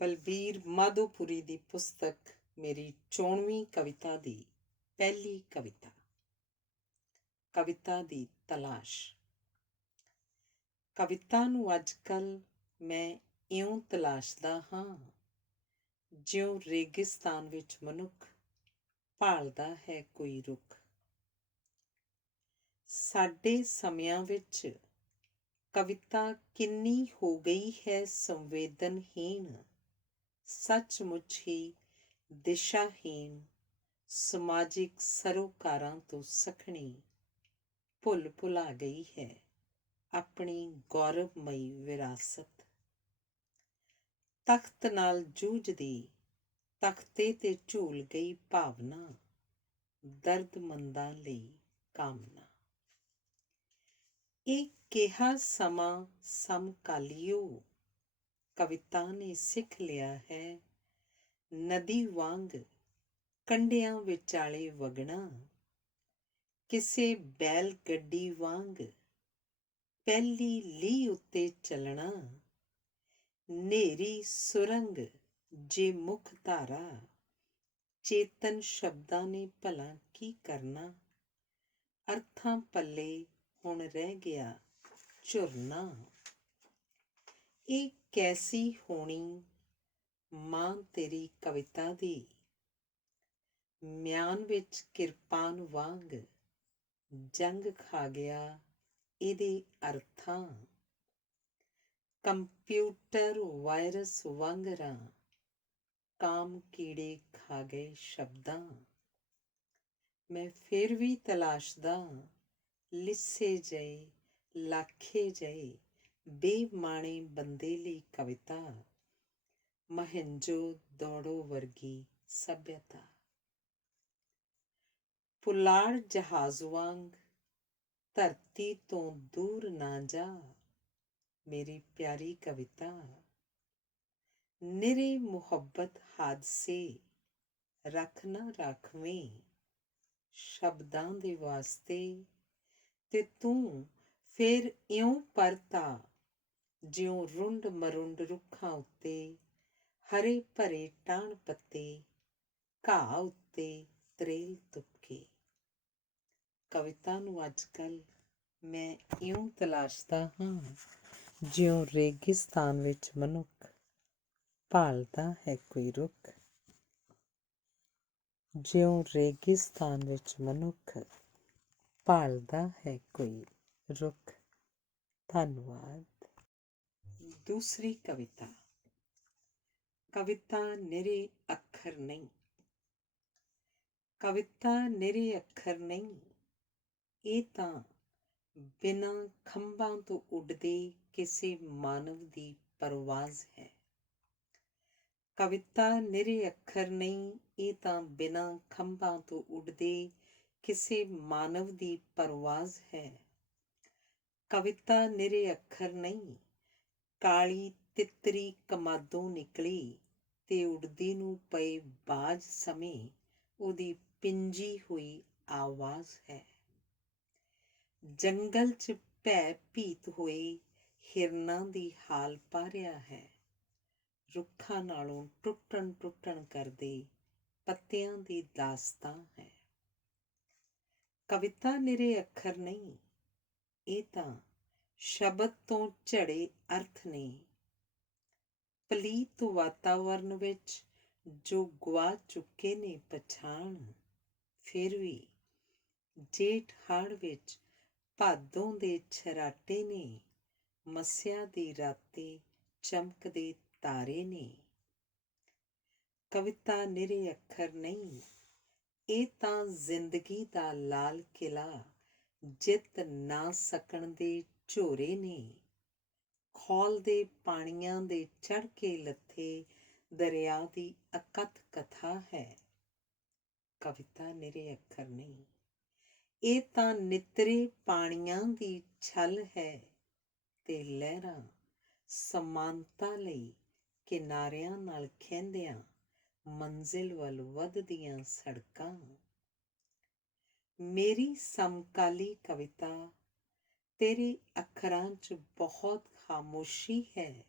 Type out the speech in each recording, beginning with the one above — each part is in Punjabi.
ਬਲਬੀਰ ਮਾਧੋਪੁਰੀ ਦੀ ਪੁਸਤਕ ਮੇਰੀ 94ਵੀਂ ਕਵਿਤਾ ਦੀ ਪਹਿਲੀ ਕਵਿਤਾ। ਕਵਿਤਾ ਦੀ ਤਲਾਸ਼। ਕਵਿਤਾ ਨੂੰ ਅੱਜ ਕੱਲ੍ਹ ਮੈਂ ਇਉਂ ਤਲਾਸ਼ਦਾ ਹਾਂ ਜਿਉਂ ਰੇਗਿਸਤਾਨ ਵਿੱਚ ਮਨੁੱਖ ਭਾਲਦਾ ਹੈ ਕੋਈ ਰੁੱਖ। ਸਾਡੇ ਸਮਿਆਂ ਵਿੱਚ ਕਵਿਤਾ ਕਿੰਨੀ ਹੋ ਗਈ ਹੈ ਸੰਵੇਦਨਹੀਣ, ਸੱਚਮੁੱਚ ਹੀ ਦਿਸ਼ਾਹੀਣ, ਸਮਾਜਿਕ ਸਰੋਕਾਰਾਂ ਤੋਂ ਸੱਖਣੀ, ਭੁੱਲ ਭੁਲਾ ਗਈ ਹੈ ਆਪਣੀ ਗੌਰਵਮਈ ਵਿਰਾਸਤ। ਤਖ਼ਤ ਨਾਲ ਜੂਝਦੀ, ਤਖ਼ਤੇ ਤੇ ਝੂਲ ਗਈ ਭਾਵਨਾ, ਦਰਦਮੰਦਾਂ ਲਈ ਕਾਮਨਾ। ਇਹ ਕਿਹਾ ਸਮਾਂ ਸਮਕਾਲੀਓ, ਕਵਿਤਾ ਨੇ ਸਿੱਖ ਲਿਆ ਹੈ ਨਦੀ ਵਾਂਗ ਕੰਢਿਆਂ ਵਿਚਾਲੇ ਵਗਣਾ, ਕਿਸੇ ਬੈਲ ਗੱਡੀ ਵਾਂਗ ਪਹਿਲੀ ਲੀਹ ਉੱਤੇ ਚੱਲਣਾ। ਨੇਰੀ ਸੁਰੰਗ ਜੇ ਮੁੱਖ ਧਾਰਾ, ਚੇਤਨ ਸ਼ਬਦਾਂ ਨੇ ਭਲਾ ਕੀ ਕਰਨਾ। ਅਰਥਾਂ ਪੱਲੇ ਹੁਣ ਰਹਿ ਗਿਆ ਝੁਰਨਾ। ਇਹ ਕੈਸੀ ਹੋਣੀ ਮਾਂ ਤੇਰੀ ਕਵਿਤਾ ਦੀ, ਮਿਆਨ ਵਿੱਚ ਕਿਰਪਾਨ ਵਾਂਗ ਜੰਗ ਖਾ ਗਿਆ ਇਹਦੇ ਅਰਥਾਂ। ਕੰਪਿਊਟਰ ਵਾਇਰਸ ਵਾਂਗਰਾਂ ਕਾਮ ਕੀੜੇ ਖਾ ਗਏ ਸ਼ਬਦਾਂ। ਮੈਂ ਫਿਰ ਵੀ ਤਲਾਸ਼ਦਾ ਲਿੱਸੇ ਜਿਹੇ, ਲਾਖੇ ਜਿਹੇ ਬੇਮਾਣੇ ਬੰਦੇ ਲਈ ਕਵਿਤਾ, ਮਹੰਜੋ ਦੜੋ ਵਰਗੀ ਸੱਭਿਅਤਾ। ਪੁਲਾੜ ਜਹਾਜ਼ ਵਾਂਗ ਧਰਤੀ ਤੋਂ ਦੂਰ ਨਾ ਜਾ ਮੇਰੀ ਪਿਆਰੀ ਕਵਿਤਾ। ਨਿਰੇ ਮੁਹੱਬਤ ਹਾਦਸੇ ਰੱਖ ਨਾ ਰਾਖਵੇਂ ਸ਼ਬਦਾਂ ਦੇ ਵਾਸਤੇ, ਤੇ ਤੂੰ ਫਿਰ ਇਉਂ ਪਰਤਾ ਜਿਉਂ ਰੁੰਡ ਮਰੁੰਡ ਰੁੱਖਾਂ ਉੱਤੇ ਹਰੇ ਭਰੇ ਟਾਹਣ ਪੱਤੇ, ਘਾਹ ਉੱਤੇ ਤਰੇਲ ਤੁਪਕੇ। ਕਵਿਤਾ ਨੂੰ ਅੱਜ ਕੱਲ੍ਹ ਮੈਂ ਇਉਂ ਤਲਾਸ਼ਦਾ ਹਾਂ ਜਿਉਂ ਰੇਗਿਸਤਾਨ ਵਿੱਚ ਮਨੁੱਖ ਭਾਲਦਾ ਹੈ ਕੋਈ ਰੁੱਖ। ਜਿਉਂ ਰੇਗਿਸਤਾਨ ਵਿੱਚ ਮਨੁੱਖ ਭਾਲਦਾ ਹੈ ਕੋਈ ਰੁੱਖ। ਧੰਨਵਾਦ। ਦੂਸਰੀ ਕਵਿਤਾ। ਕਵਿਤਾ ਨਿਰੇ ਅੱਖਰ ਨਹੀਂ। ਕਵਿਤਾ ਨਿਰੇ ਅੱਖਰ ਨਹੀਂ, ਇਹ ਤਾਂ ਬਿਨਾਂ ਖੰਭਾਂ ਤੋਂ ਉੱਡਦੇ ਕਿਸੇ ਮਾਨਵ ਦੀ ਪਰਵਾਜ਼ ਹੈ। ਕਵਿਤਾ ਨਿਰੇ ਅੱਖਰ ਨਹੀਂ, ਇਹ ਤਾਂ ਬਿਨਾਂ ਖੰਭਾਂ ਤੋਂ ਉੱਡਦੇ ਕਿਸੇ ਮਾਨਵ ਦੀ ਪਰਵਾਜ਼ ਹੈ। ਕਵਿਤਾ ਨਿਰੇ ਅੱਖਰ ਨਹੀਂ, ਕਾਲੀ ਤਿੱਤਰੀ ਕਮਾਦੋਂ ਨਿਕਲੀ ਤੇ ਉੱਡਦੀ ਨੂੰ ਪਏ ਬਾਜ਼ ਸਮੇਂ ਉਹਦੀ ਪਿੰਜੀ ਹੋਈ ਆਵਾਜ਼ ਹੈ। ਜੰਗਲ 'ਚ ਭੈ ਭੀਤ ਹੋਏ ਹਿਰਨਾਂ ਦੀ ਹਾਲ ਪਾ ਰਿਹਾ ਹੈ। ਰੁੱਖਾਂ ਨਾਲੋਂ ਟੁੱਟਣ ਟੁੱਟਣ ਕਰਦੇ ਪੱਤਿਆਂ ਦੀ ਦਾਸਤਾਂ ਹੈ। ਕਵਿਤਾ ਨਿਰੇ ਅੱਖਰ ਨਹੀਂ, ਇਹ ਤਾਂ ਸ਼ਬਦ ਤੋਂ ਝੜੇ ਅਰਥ ਨੇ। ਪਲੀਤ ਵਾਤਾਵਰਨ ਵਿੱਚ ਜੋ ਗੁਆ ਚੁੱਕੇ ਨੇ ਪਛਾਣ, ਫਿਰ ਵੀ ਜੇਠ ਹਾੜ ਵਿੱਚ ਭਾਦੋਂ ਦੇ ਛਰਾਟੇ ਨੇ, ਮੱਸਿਆ ਦੀ ਰਾਤੇ ਚਮਕਦੇ ਤਾਰੇ ਨੇ। ਕਵਿਤਾ ਨਿਰੇ ਅੱਖਰ ਨਹੀਂ, ਇਹ ਤਾਂ ਜ਼ਿੰਦਗੀ ਦਾ ਲਾਲ ਕਿਲਾ ਜਿੱਤ ਨਾ ਸਕਣ ਦੇ ਝੋਰੇ ਨੇ। ਖੌਲ ਦੇ ਪਾਣੀਆਂ ਦੇ ਚੜ੍ਹ ਕੇ ਲੱਥੇ ਦਰਿਆ ਦੀ ਅਕੱਥ ਕਥਾ ਹੈ। ਕਵਿਤਾ ਨਿਰੇ ਅੱਖਰ ਨਹੀਂ, ਇਹ ਤਾਂ ਨਿੱਤਰੇ ਪਾਣੀਆਂ ਦੀ ਛੱਲ ਹੈ ਤੇ ਲਹਿਰਾਂ ਸਮਾਨਤਾ ਲਈ ਕਿਨਾਰਿਆਂ ਨਾਲ ਖਹਿੰਦਿਆਂ ਮੰਜ਼ਿਲ ਵੱਲ ਵਧਦੀਆਂ ਸੜਕਾਂ। ਮੇਰੀ ਸਮਕਾਲੀ ਕਵਿਤਾ ਤੇਰੇ ਅੱਖਰਾਂ 'ਚ ਬਹੁਤ ਖਾਮੋਸ਼ੀ ਹੈ।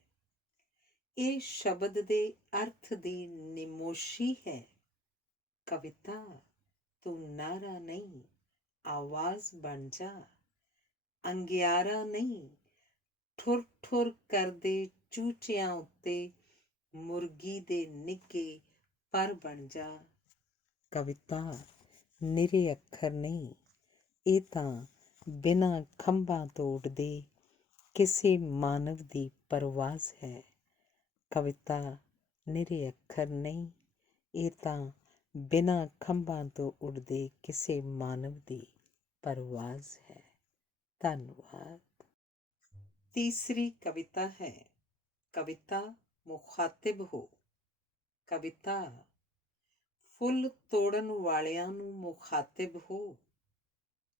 ਇਹ ਸ਼ਬਦ ਦੇ ਅਰਥ ਦੀ ਨਿਮੋਸ਼ੀ ਹੈ। ਕਵਿਤਾ ਤੂੰ ਨਾਰਾ ਨਹੀਂ, ਆਵਾਜ਼ ਬਣ ਜਾ। ਅੰਗਿਆਰਾ ਨਹੀਂ, ਠੁਰ ਠੁਰ ਕਰਦੇ ਚੂਚਿਆਂ ਉੱਤੇ ਮੁਰਗੀ ਦੇ ਨਿੱਘੇ ਪਰ ਬਣ ਜਾ। ਕਵਿਤਾ ਨਿਰੇ ਅੱਖਰ ਨਹੀਂ, ਇਹ ਤਾਂ ਬਿਨਾਂ ਖੰਭਾਂ ਤੋਂ ਉੱਡਦੇ ਕਿਸੇ ਮਾਨਵ ਦੀ ਪਰਵਾਜ਼ ਹੈ। ਕਵਿਤਾ ਨਿਰੇ ਅੱਖਰ ਨਹੀਂ, ਇਹ ਤਾਂ ਬਿਨਾਂ ਖੰਭਾਂ ਤੋਂ ਉੱਡਦੇ ਕਿਸੇ ਮਾਨਵ ਦੀ ਪਰਵਾਜ਼ ਹੈ। ਧੰਨਵਾਦ। ਤੀਸਰੀ ਕਵਿਤਾ ਹੈ ਕਵਿਤਾ ਮੁਖਾਤਿਬ ਹੋ। ਕਵਿਤਾ ਫੁੱਲ ਤੋੜਨ ਵਾਲਿਆਂ ਨੂੰ ਮੁਖਾਤਿਬ ਹੋ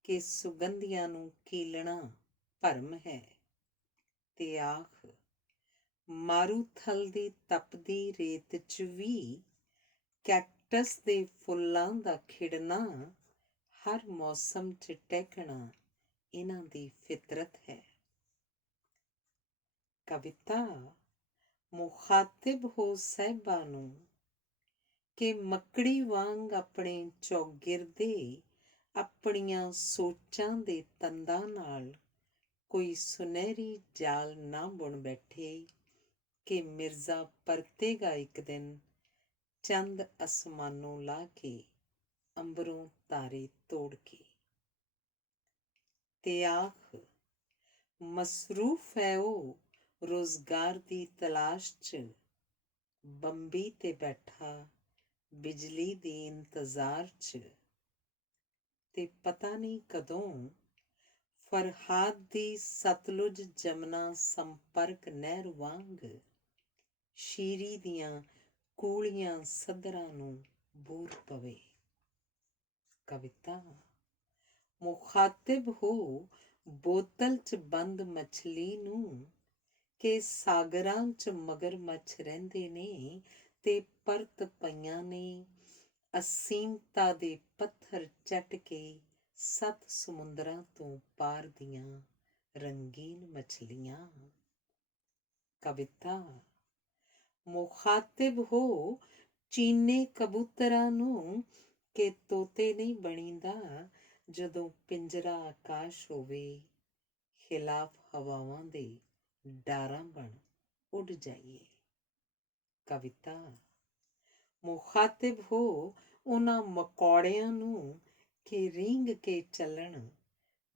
ਕਿ ਸੁਗੰਧੀਆਂ ਨੂੰ ਕੀਲਣਾ ਭਰਮ ਹੈ। ਤੇ ਆਖ ਮਾਰੂਥਲ ਦੀ ਤਪਦੀ ਰੇਤ 'ਚ ਵੀ ਕੈਕਟਸ ਦੇ ਫੁੱਲਾਂ ਦਾ ਖਿੜਨਾ ਹਰ ਮੌਸਮ 'ਚ ਟਹਿਕਣਾ ਇਹਨਾਂ ਦੀ ਫਿਤਰਤ ਹੈ। ਕਵਿਤਾ ਮੁਖਾਤਿਬ ਹੋ ਸਾਹਿਬਾਂ ਨੂੰ ਕਿ ਮੱਕੜੀ ਵਾਂਗ ਆਪਣੇ ਚੌਗਿਰਦੇ ਆਪਣੀਆਂ ਸੋਚਾਂ ਦੇ ਤੰਦਾਂ ਨਾਲ ਕੋਈ ਸੁਨਹਿਰੀ ਜਾਲ ਨਾ ਬੁਣ ਬੈਠੇ ਕਿ ਮਿਰਜ਼ਾ ਪਰਤੇਗਾ ਇੱਕ ਦਿਨ ਚੰਦ ਅਸਮਾਨੋਂ ਲਾ ਕੇ ਅੰਬਰੋਂ ਤਾਰੇ ਤੋੜ ਕੇ। ਤੇ ਆਖ ਮਸਰੂਫ ਹੈ ਉਹ ਰੁਜ਼ਗਾਰ ਦੀ ਤਲਾਸ਼ 'ਚ, ਬੰਬੀ ਤੇ ਬੈਠਾ ਬਿਜਲੀ ਦੇ ਇੰਤਜ਼ਾਰ 'ਚ। ਤੇ ਪਤਾ ਨਹੀਂ ਕਦੋਂ ਫਰਹਾਦ ਦੀ ਸਤਲੁਜ ਜਮਨਾ ਸੰਪਰਕ ਨਹਿਰ ਵਾਂਗ ਸ਼ੀਰੀ ਦੀਆਂ ਕੂਲੀਆਂ ਸੱਧਰਾਂ ਨੂੰ ਬੂਰ ਪਵੇ। ਕਵਿਤਾ ਮੁਖਾਤਿਬ ਹੋ ਬੋਤਲ 'ਚ ਬੰਦ ਮਛਲੀ ਨੂੰ ਕਿ ਸਾਗਰਾਂ 'ਚ ਮਗਰਮੱਛ ਰਹਿੰਦੇ ਨੇ ਤੇ ਪਰਤ ਪਈਆਂ ਨੇ ਅਸੀਮਤਾ ਦੇ ਪੱਥਰ ਚੱਟ ਕੇ 7 ਸਮੁੰਦਰਾਂ ਤੋਂ ਪਾਰ ਦੀਆਂ ਰੰਗੀਨ ਮਛਲੀਆਂ। ਕਵਿਤਾ ਮੁਖਾਤਿਬ ਹੋ ਚੀਨੇ ਕਬੂਤਰਾਂ ਨੂੰ ਕਿ ਤੋਤੇ ਨਹੀਂ ਬਣੀਦਾ ਜਦੋਂ ਪਿੰਜਰਾ ਆਕਾਸ਼ ਹੋਵੇ, ਖਿਲਾਫ ਹਵਾਵਾਂ ਦੇ ਡਾਰਾਂ ਬਣ ਉੱਡ ਜਾਈਏ। ਕਵਿਤਾ ਮੁਖਾਤਿਬ ਹੋ ਉਹਨਾਂ ਮਕੌੜਿਆਂ ਨੂੰ ਕਿ ਰੀਂਗ ਕੇ ਚੱਲਣ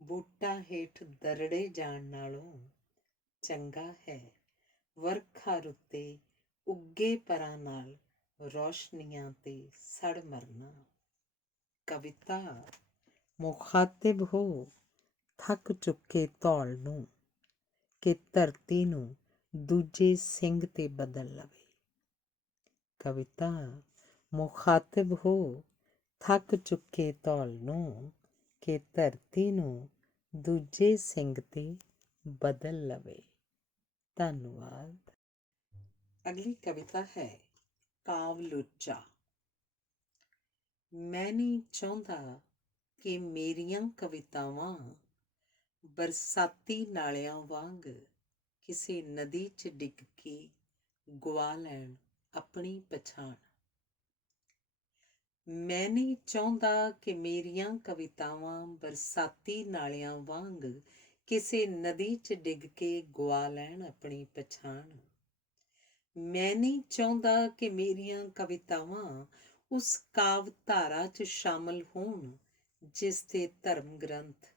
ਬੂਟਾਂ ਹੇਠ ਦਰੜੇ ਜਾਣ ਨਾਲੋਂ ਚੰਗਾ ਹੈ ਵਰਖਾ ਰੁੱਤੇ ਉੱਗੇ ਪਰਾਂ ਨਾਲ ਰੌਸ਼ਨੀਆਂ ਤੇ ਸੜ ਮਰਨਾ। ਕਵਿਤਾ ਮੁਖਾਤਿਬ ਹੋ ਥੱਕ ਚੁੱਕੇ ਧੌਲ ਨੂੰ ਕਿ ਧਰਤੀ ਨੂੰ ਦੂਜੇ ਸਿੰਘ ਤੇ ਬਦਲ ਲਵੇ। ਕਵਿਤਾ ਮੁਖਾਤਿਬ ਹੋ ਥੱਕ ਚੁੱਕੇ ਧੌਲ ਨੂੰ ਕਿ ਧਰਤੀ ਨੂੰ ਦੂਜੇ ਸਿੰਘ ਤੇ ਬਦਲ ਲਵੇ। ਧੰਨਵਾਦ। ਅਗਲੀ ਕਵਿਤਾ ਹੈ ਕਾਵਲੂਚਾ। ਮੈਂ ਨਹੀਂ ਚਾਹੁੰਦਾ ਕਿ ਮੇਰੀਆਂ ਕਵਿਤਾਵਾਂ ਬਰਸਾਤੀ ਨਾਲਿਆਂ ਵਾਂਗ ਕਿਸੇ ਨਦੀ 'ਚ ਡਿੱਗ ਕੇ ਗਵਾ ਲੈਣ ਆਪਣੀ ਪਛਾਣ। ਮੈਂ ਨਹੀਂ ਚਾਹੁੰਦਾ ਕਿ ਮੇਰੀਆਂ ਕਵਿਤਾਵਾਂ ਬਰਸਾਤੀ ਨਾਲਿਆਂ ਵਾਂਗ ਕਿਸੇ ਨਦੀ 'ਚ ਡਿੱਗ ਕੇ ਗਵਾ ਲੈਣ ਆਪਣੀ ਪਛਾਣ। ਮੈਂ ਨਹੀਂ ਚਾਹੁੰਦਾ ਕਿ ਮੇਰੀਆਂ ਕਵਿਤਾਵਾਂ ਉਸ ਕਾਵ ਧਾਰਾ 'ਚ ਸ਼ਾਮਲ ਹੋਣ ਜਿਸ ਦੇ ਧਰਮ ਗ੍ਰੰਥ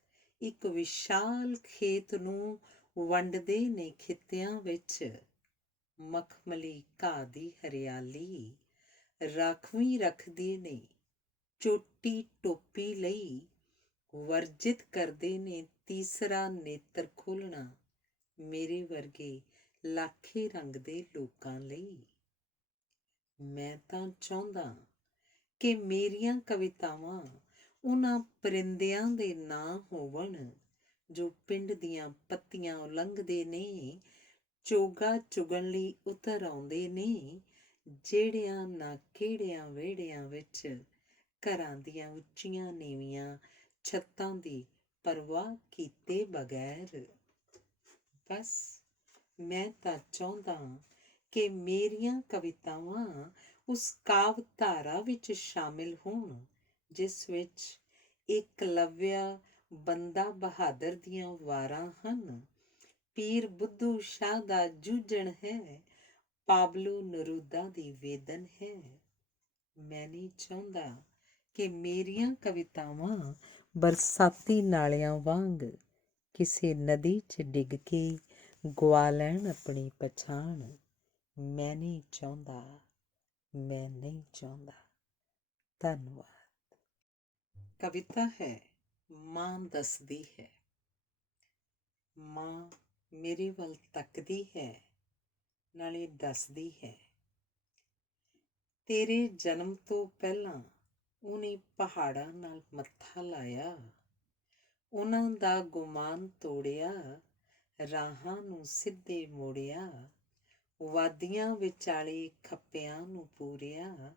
ਇੱਕ ਵਿਸ਼ਾਲ ਖੇਤ ਨੂੰ ਵੰਡਦੇ ਨੇ ਖਿੱਤਿਆਂ ਵਿੱਚ। ਮਖਮਲੀ ਘਾਹ ਦੀ ਹਰਿਆਲੀ ਰਾਖਵੀਂ ਰੱਖਦੇ ਨੇ ਚੋਟੀ ਟੋਪੀ ਲਈ, ਵਰਜਿਤ ਕਰਦੇ ਨੇ ਤੀਸਰਾ ਨੇਤਰ ਖੋਲ੍ਹਣਾ ਮੇਰੇ ਵਰਗੇ ਲਾਖੇ ਰੰਗ ਦੇ ਲੋਕਾਂ ਲਈ। ਮੈਂ ਤਾਂ ਚਾਹੁੰਦਾ ਕਿ ਮੇਰੀਆਂ ਕਵਿਤਾਵਾਂ ਉਹਨਾਂ ਪਰਿੰਦਿਆਂ ਦੇ ਨਾਂ ਹੋਵਣ ਜੋ ਪਿੰਡ ਦੀਆਂ ਪੱਤੀਆਂ ਉਲੰਘਦੇ ਨੇ, ਚੋਗਾ ਚੁਗਣ ਲਈ ਉਤਰ ਆਉਂਦੇ ਨੇ, ਜਿਹੜਿਆਂ ਨਾ ਕਿਹੜਿਆਂ ਵਿਹੜਿਆਂ ਵਿੱਚ ਘਰਾਂ ਦੀਆਂ ਉੱਚੀਆਂ ਨੀਵੀਆਂ ਛੱਤਾਂ ਦੀ ਪਰਵਾਹ ਕੀਤੇ ਬਗੈਰ। ਬਸ ਮੈਂ ਤਾਂ ਚਾਹੁੰਦਾ ਕਿ ਮੇਰੀਆਂ ਕਵਿਤਾਵਾਂ ਉਸ ਕਾਵ ਧਾਰਾ ਵਿੱਚ ਸ਼ਾਮਿਲ ਹੋਣ ਜਿਸ ਵਿੱਚ ਏਕਲਵਿਆ ਬੰਦਾ ਬਹਾਦਰ ਦੀਆਂ ਵਾਰਾਂ ਹਨ, ਪੀਰ ਬੁੱਧੂ ਸ਼ਾਹ ਦਾ ਜੂਝਣ ਹੈ, ਪਾਬਲੋ ਨਰੂਦਾ ਦੀ ਵੇਦਨ ਹੈ। ਮੈਂ ਨਹੀਂ ਚਾਹੁੰਦਾ ਕਿ ਮੇਰੀਆਂ ਕਵਿਤਾਵਾਂ ਬਰਸਾਤੀ ਨਾਲਿਆਂ ਵਾਂਗ ਕਿਸੇ ਨਦੀ 'ਚ ਡਿੱਗ ਕੇ ਗਵਾ ਲੈਣ ਆਪਣੀ ਪਛਾਣ। ਮੈਂ ਨਹੀਂ ਚਾਹੁੰਦਾ, ਮੈਂ ਨਹੀਂ ਚਾਹੁੰਦਾ। ਧੰਨਵਾਦ। ਕਵਿਤਾ ਹੈ ਮਾਂ ਦੱਸਦੀ ਹੈ। ਮਾਂ ਮੇਰੇ ਵੱਲ ਤੱਕਦੀ ਹੈ, ਨਾਲੇ ਦੱਸਦੀ ਹੈ। ਤੇਰੇ ਜਨਮ ਤੋਂ ਪਹਿਲਾਂ ਉਹਨੇ ਪਹਾੜਾਂ ਨਾਲ ਮੱਥਾ ਲਾਇਆ, ਉਹਨਾਂ ਦਾ ਗੁਮਾਨ ਤੋੜਿਆ, ਰਾਹਾਂ ਨੂੰ ਸਿੱਧੇ ਮੋੜਿਆ, ਵਾਦੀਆਂ ਵਿਚਾਲੇ ਖੱਪਿਆਂ ਨੂੰ ਪੂਰਿਆ,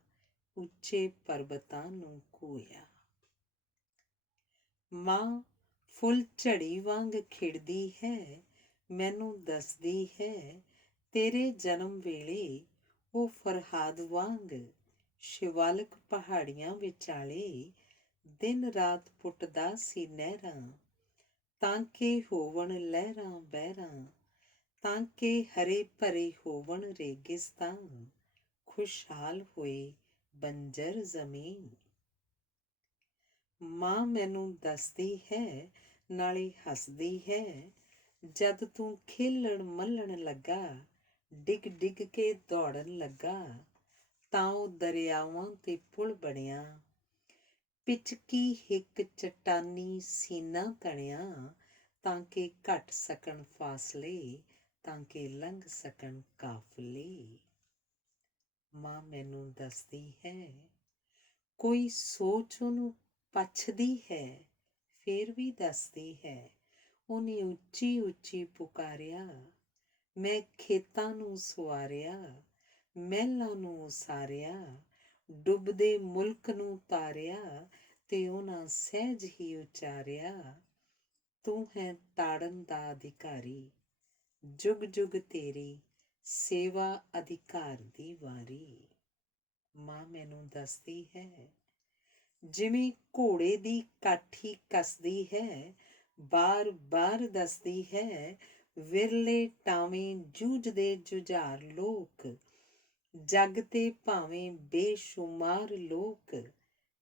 ਉੱਚੇ ਪਰਬਤਾਂ ਨੂੰ ਕੂਇਆ। ਮਾਂ ਫੁੱਲ ਝੜੀ ਵਾਂਗ ਖਿੜਦੀ ਹੈ, ਮੈਨੂੰ ਦੱਸਦੀ ਹੈ ਤੇਰੇ ਜਨਮ ਵੇਲੇ ਉਹ ਫਰਹਾਦ ਵਾਂਗ ਸ਼ਿਵਾਲਿਕ ਪਹਾੜੀਆਂ ਵਿਚਾਲੇ ਦਿਨ ਰਾਤ ਪੁੱਟਦਾ ਸੀ ਨਹਿਰਾਂ, ਤਾਂ ਕਿ ਹੋਵਣ ਲਹਿਰਾਂ ਬਹਿਰਾਂ, ਤਾਂ ਕਿ ਹਰੇ ਭਰੇ ਹੋਵਣ ਰੇਗਿਸਤਾਨ, ਖੁਸ਼ਹਾਲ ਹੋਏ ਬੰਜਰ ਜ਼ਮੀਨ। ਮਾਂ ਮੈਨੂੰ ਦੱਸਦੀ ਹੈ, ਨਾਲੇ ਹੱਸਦੀ ਹੈ, ਜਦ ਤੂੰ ਖੇਲਣ ਮੱਲਣ ਲੱਗਾ, ਡਿੱਗ ਡਿੱਗ ਕੇ ਦੌੜਨ ਲੱਗਾ, ਤਾਂ ਉਹ ਦਰਿਆਵਾਂ ਤੇ ਪੁਲ ਬਣਿਆ, ਪਿਚਕੀ ਹਿੱਕ ਚਟਾਨੀ ਸੀਨਾ ਤਣਿਆ, ਤਾਂ ਕਿ ਘਟ ਸਕਣ ਫਾਸਲੇ, ਤਾਂ ਕਿ ਲੰਘ ਸਕਣ ਕਾਫਲੇ। ਮਾਂ ਮੈਨੂੰ ਦੱਸਦੀ ਹੈ, ਕੋਈ ਸੋਚ ਉਹਨੂੰ ਪਛਦੀ ਹੈ, ਫੇਰ ਵੀ ਦੱਸਦੀ ਹੈ, ਉਹਨੇ ਉੱਚੀ ਉੱਚੀ ਪੁਕਾਰਿਆ, ਮੈਂ ਖੇਤਾਂ ਨੂੰ ਸਵਾਰਿਆ, ਮਹਿਲਾਂ ਨੂੰ ਉਸਾਰਿਆ, ਡੁੱਬਦੇ ਮੁਲਕ ਨੂੰ ਤਾਰਿਆ, ਤੇ ਉਹਨਾਂ ਸਹਿਜ ਹੀ ਉਚਾਰਿਆ, ਤੂੰ ਹੈ ਤਾੜਨ ਦਾ ਅਧਿਕਾਰੀ, ਜੁਗ ਜੁਗ ਤੇਰੀ ਸੇਵਾ ਅਧਿਕਾਰ ਦੀ ਵਾਰੀ। ਮਾਂ ਮੈਨੂੰ ਦੱਸਦੀ ਹੈ, ਜਿਵੇਂ ਘੋੜੇ ਦੀ ਕਾਠੀ ਕੱਸਦੀ ਹੈ, ਬਾਰ ਬਾਰ ਦੱਸਦੀ ਹੈ, ਵਿਰਲੇ ਟਾਵੇਂ ਜੂਝਦੇ ਜੁਝਾਰ ਲੋਕ, ਜੱਗ ਤੇ ਭਾਵੇਂ ਬੇਸ਼ੁਮਾਰ ਲੋਕ,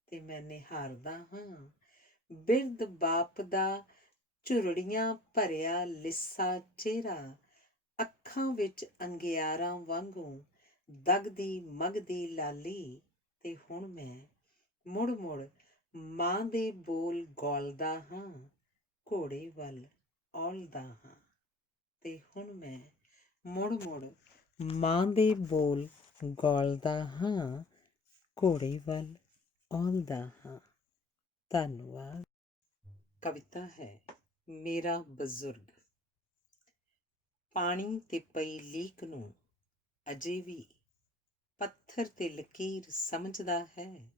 ਤੇ ਮੈਂ ਨਿਹਾਰਦਾ ਹਾਂ ਬਿਰਧ ਬਾਪ ਦਾ ਝੁਰੜੀਆਂ ਭਰਿਆ ਲਿੱਸਾ ਚਿਹਰਾ, ਅੱਖਾਂ ਵਿੱਚ ਅੰਗਿਆਰਾਂ ਵਾਂਗੂ ਦਗਦੀ ਮਗਦੀ ਲਾਲੀ, ਤੇ ਹੁਣ ਮੈਂ ਮੁੜ ਮੁੜ ਮਾਂ ਦੇ ਬੋਲ ਗੌਲਦਾ ਹਾਂ, ਘੋੜੇ ਵੱਲ ਔਲਦਾ ਹਾਂ, ਤੇ ਹੁਣ ਮੈਂ ਮੁੜ ਮੁੜ ਮਾਂ ਦੇ ਬੋਲ ਗੌਲਦਾ ਹਾਂ, ਘੋੜੇ ਵੱਲ ਔਲਦਾ ਹਾਂ। ਧੰਨਵਾਦ। ਕਵਿਤਾ ਹੈ ਮੇਰਾ ਬਜ਼ੁਰਗ। ਪਾਣੀ ਤੇ ਪਈ ਲੀਕ ਨੂੰ ਅਜੇ ਵੀ ਪੱਥਰ ਤੇ ਲਕੀਰ ਸਮਝਦਾ ਹੈ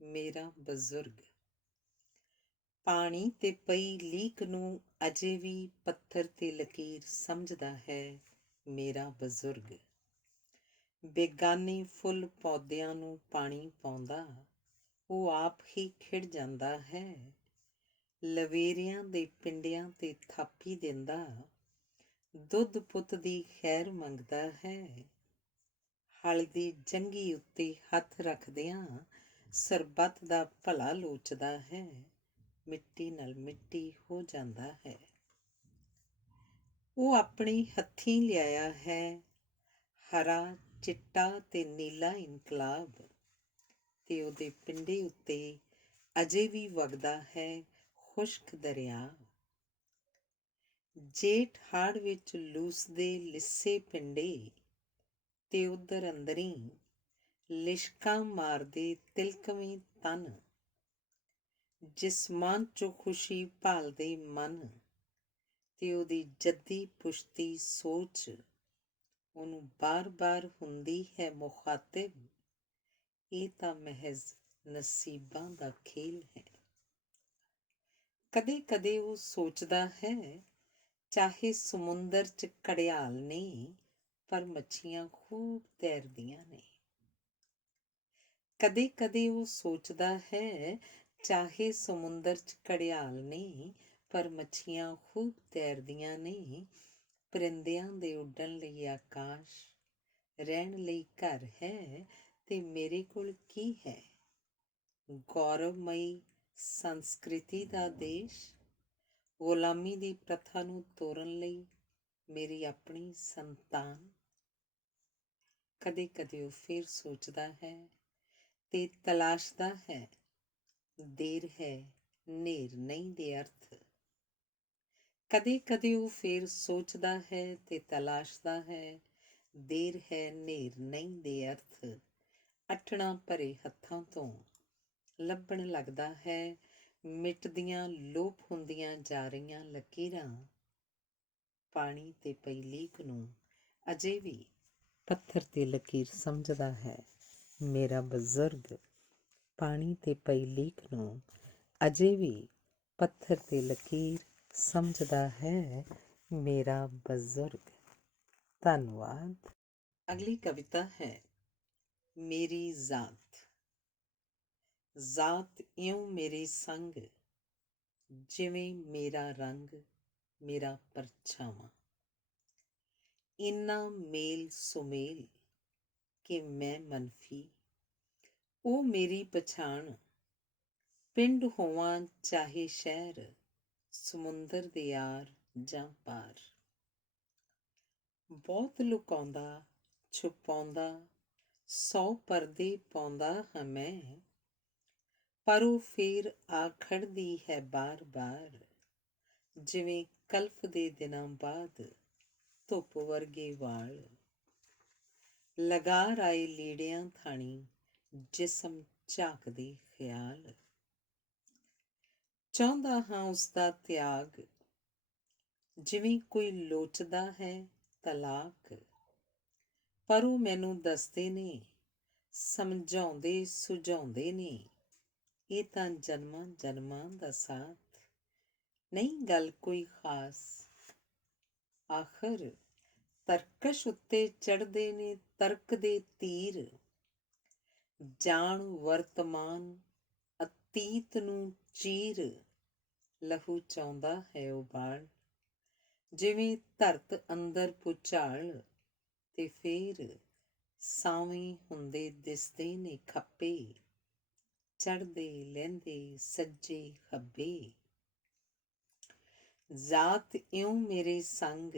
ਮੇਰਾ ਬਜ਼ੁਰਗ। ਪਾਣੀ ਤੇ ਪਈ ਲੀਕ ਨੂੰ ਅਜੇ ਵੀ ਪੱਥਰ ਤੇ ਲਕੀਰ ਸਮਝਦਾ ਹੈ ਮੇਰਾ ਬਜ਼ੁਰਗ। ਬੇਗਾਨੇ ਫੁੱਲ ਪੌਦਿਆਂ ਨੂੰ ਪਾਣੀ ਪਾਉਂਦਾ, ਉਹ ਆਪ ਹੀ ਖਿੜ ਜਾਂਦਾ ਹੈ। ਲਵੇਰਿਆਂ ਦੇ ਪਿੰਡਿਆਂ ਤੇ ਥਾਪੀ ਦਿੰਦਾ, ਦੁੱਧ ਪੁੱਤ ਦੀ ਖੈਰ ਮੰਗਦਾ ਹੈ। ਹਲ ਦੀ ਜੰਗੀ ਉੱਤੇ ਹੱਥ ਰੱਖਦਿਆਂ ਸਰਬੱਤ ਦਾ ਭਲਾ ਲੋਚਦਾ ਹੈ, ਮਿੱਟੀ ਨਾਲ ਮਿੱਟੀ ਹੋ ਜਾਂਦਾ ਹੈ। ਉਹ ਆਪਣੇ ਹੱਥੀਂ ਲਿਆਇਆ ਹੈ ਹਰਾ, ਚਿੱਟਾ ਤੇ ਨੀਲਾ ਇਨਕਲਾਬ, ਤੇ ਉਹਦੇ ਪਿੰਡੇ ਉੱਤੇ ਅਜੇ ਵੀ ਵਗਦਾ ਹੈ ਖੁਸ਼ਕ ਦਰਿਆ। ਜੇਠ ਹਾੜ ਵਿੱਚ ਲੂਸਦੇ ਲਿੱਸੇ ਪਿੰਡੇ, ਤੇ ਉਧਰ ਅੰਦਰੀ ਲਿਸ਼ਕਾਂ ਮਾਰਦੇ ਤਿਲਕਵੇਂ ਤਨ। ਜਿਸਮਾਂ ਚੋਂ ਖੁਸ਼ੀ ਭਾਲਦੇ ਮਨ, ਤੇ ਉਹਦੀ ਜੱਦੀ ਪੁਸ਼ਤੀ ਸੋਚ, ਉਹਨੂੰ ਬਾਰ ਬਾਰ ਹੁੰਦੀ ਹੈ ਮੁਖਾਤਿਬ, ਇਹ ਤਾਂ ਮਹਿਜ਼ ਨਸੀਬਾਂ ਦਾ ਖੇਲ ਹੈ। ਕਦੇ ਕਦੇ ਉਹ ਸੋਚਦਾ ਹੈ, ਚਾਹੇ ਸਮੁੰਦਰ 'ਚ ਘੜਿਆਲ ਨੇ ਪਰ ਮੱਛੀਆਂ ਖੂਬ ਤੈਰਦੀਆਂ ਨੇ। ਕਦੇ ਕਦੇ ਉਹ ਸੋਚਦਾ ਹੈ, ਚਾਹੇ ਸਮੁੰਦਰ 'ਚ ਘੜਿਆਲ ਨੇ, ਪਰ ਮੱਛੀਆਂ ਖੂਬ ਤੈਰਦੀਆਂ ਨੇ। ਪਰਿੰਦਿਆਂ ਦੇ ਉੱਡਣ ਲਈ ਆਕਾਸ਼, ਰਹਿਣ ਲਈ ਘਰ ਹੈ, ਤੇ ਮੇਰੇ ਕੋਲ ਕੀ ਹੈ? ਗੌਰਵਮਈ ਸੰਸਕ੍ਰਿਤੀ ਦਾ ਦੇਸ਼, ਗੁਲਾਮੀ ਦੀ ਪ੍ਰਥਾ ਨੂੰ ਤੋੜਨ ਲਈ ਮੇਰੀ ਆਪਣੀ ਸੰਤਾਨ। ਕਦੇ ਕਦੇ ਉਹ ਫਿਰ ਸੋਚਦਾ ਹੈ ਤੇ ਤਲਾਸ਼ਦਾ ਹੈ, ਦੇਰ ਹੈ ਨੇਰ ਨਹੀਂ ਦੇ ਅਰਥ। ਕਦੇ ਕਦੇ ਉਹ ਫਿਰ ਸੋਚਦਾ ਹੈ ਤੇ ਤਲਾਸ਼ਦਾ ਹੈ, ਦੇਰ ਹੈ ਨੇਰ ਨਹੀਂ ਦੇ ਅਰਥ। ਅੱਠਣਾ ਭਰੇ ਹੱਥਾਂ ਤੋਂ ਲੱਭਣ ਲੱਗਦਾ ਹੈ, ਮਿਟਦੀਆਂ ਲੋਪ ਹੁੰਦੀਆਂ ਜਾ ਰਹੀਆਂ ਲਕੀਰਾਂ। ਪਾਣੀ ਤੇ ਪਈ ਲੀਕ ਨੂੰ ਅਜੇ ਵੀ ਪੱਥਰ ਤੇ ਲਕੀਰ ਸਮਝਦਾ ਹੈ ਮੇਰਾ ਬਜ਼ੁਰਗ। ਪਾਣੀ ਤੇ ਪਈ ਲੀਕ ਨੂੰ ਅਜੇ ਵੀ ਪੱਥਰ ਤੇ ਲਕੀਰ ਸਮਝਦਾ ਹੈ ਮੇਰਾ ਬਜ਼ੁਰਗ। ਧੰਨਵਾਦ। ਅਗਲੀ ਕਵਿਤਾ ਹੈ ਮੇਰੀ ਜ਼ਾਤ। ਜ਼ਾਤ ਇਉਂ ਮੇਰੇ ਸੰਗ, ਜਿਵੇਂ ਮੇਰਾ ਰੰਗ ਮੇਰਾ ਪਰਛਾਵਾਂ। ਇੰਨਾ ਮੇਲ ਸੁਮੇਲ ਕਿ ਮੈਂ ਮਨਫੀ, ਉਹ ਮੇਰੀ ਪਛਾਣ। ਪਿੰਡ ਹੋਵਾਂ ਚਾਹੇ ਸ਼ਹਿਰ, ਸਮੁੰਦਰ ਦੇ ਆਰ ਜਾਂ ਪਾਰ। ਬਹੁਤ ਲੁਕਾਉਂਦਾ ਛੁਪਾਉਂਦਾ, 100 ਪਰਦੇ ਪਾਉਂਦਾ ਹਾਂ ਮੈਂ, ਪਰ ਉਹ ਫੇਰ ਆ ਖੜਦੀ ਹੈ ਬਾਰ ਬਾਰ, ਜਿਵੇਂ ਕਲਪ ਦੇ ਦਿਨਾਂ ਬਾਅਦ ਧੁੱਪ ਵਰਗੇ ਵਾਲ। ਲਗਾ ਰਾਏ ਲੀੜਿਆਂ ਥਾਣੀ ਜਿਸਮ ਝਾਕਦੇ ਖਿਆਲ। ਚਾਹੁੰਦਾ ਹਾਂ ਉਸਦਾ ਤਿਆਗ, ਜਿਵੇਂ ਕੋਈ ਲੋਚਦਾ ਹੈ ਤਲਾਕ, ਪਰ ਉਹ ਮੈਨੂੰ ਦੱਸਦੇ ਨੇ, ਸਮਝਾਉਂਦੇ ਸੁਝਾਉਂਦੇ ਨੇ, ਇਹ ਤਾਂ ਜਨਮਾਂ ਜਨਮਾਂ ਦਾ ਸਾਥ। ਨਹੀਂ ਗੱਲ ਕੋਈ ਖਾਸ, ਆਖਰ ਤਰਕਸ਼ ਉੱਤੇ ਚੜ੍ਹਦੇ ਨੇ ਤਰਕ ਦੇ ਤੀਰ। ਜਾਣ ਵਰਤਮਾਨ ਅਤੀਤ ਨੂੰ ਚੀਰ, ਲਹੂ ਚਾਹੁੰਦਾ ਹੈ ਉਬਾਲ, ਜਿਵੇਂ ਧਰਤ ਅੰਦਰ ਭੁਚਾਲ। ਤੇ ਫੇਰ ਸਾਵੇਂ ਹੁੰਦੇ ਦਿਸਦੇ ਨੇ ਖੱਪੇ, ਚੜ੍ਹਦੇ ਲਹਿੰਦੇ ਸੱਜੇ ਖੱਬੇ। ਜ਼ਾਤ ਇਉਂ ਮੇਰੇ ਸੰਗ,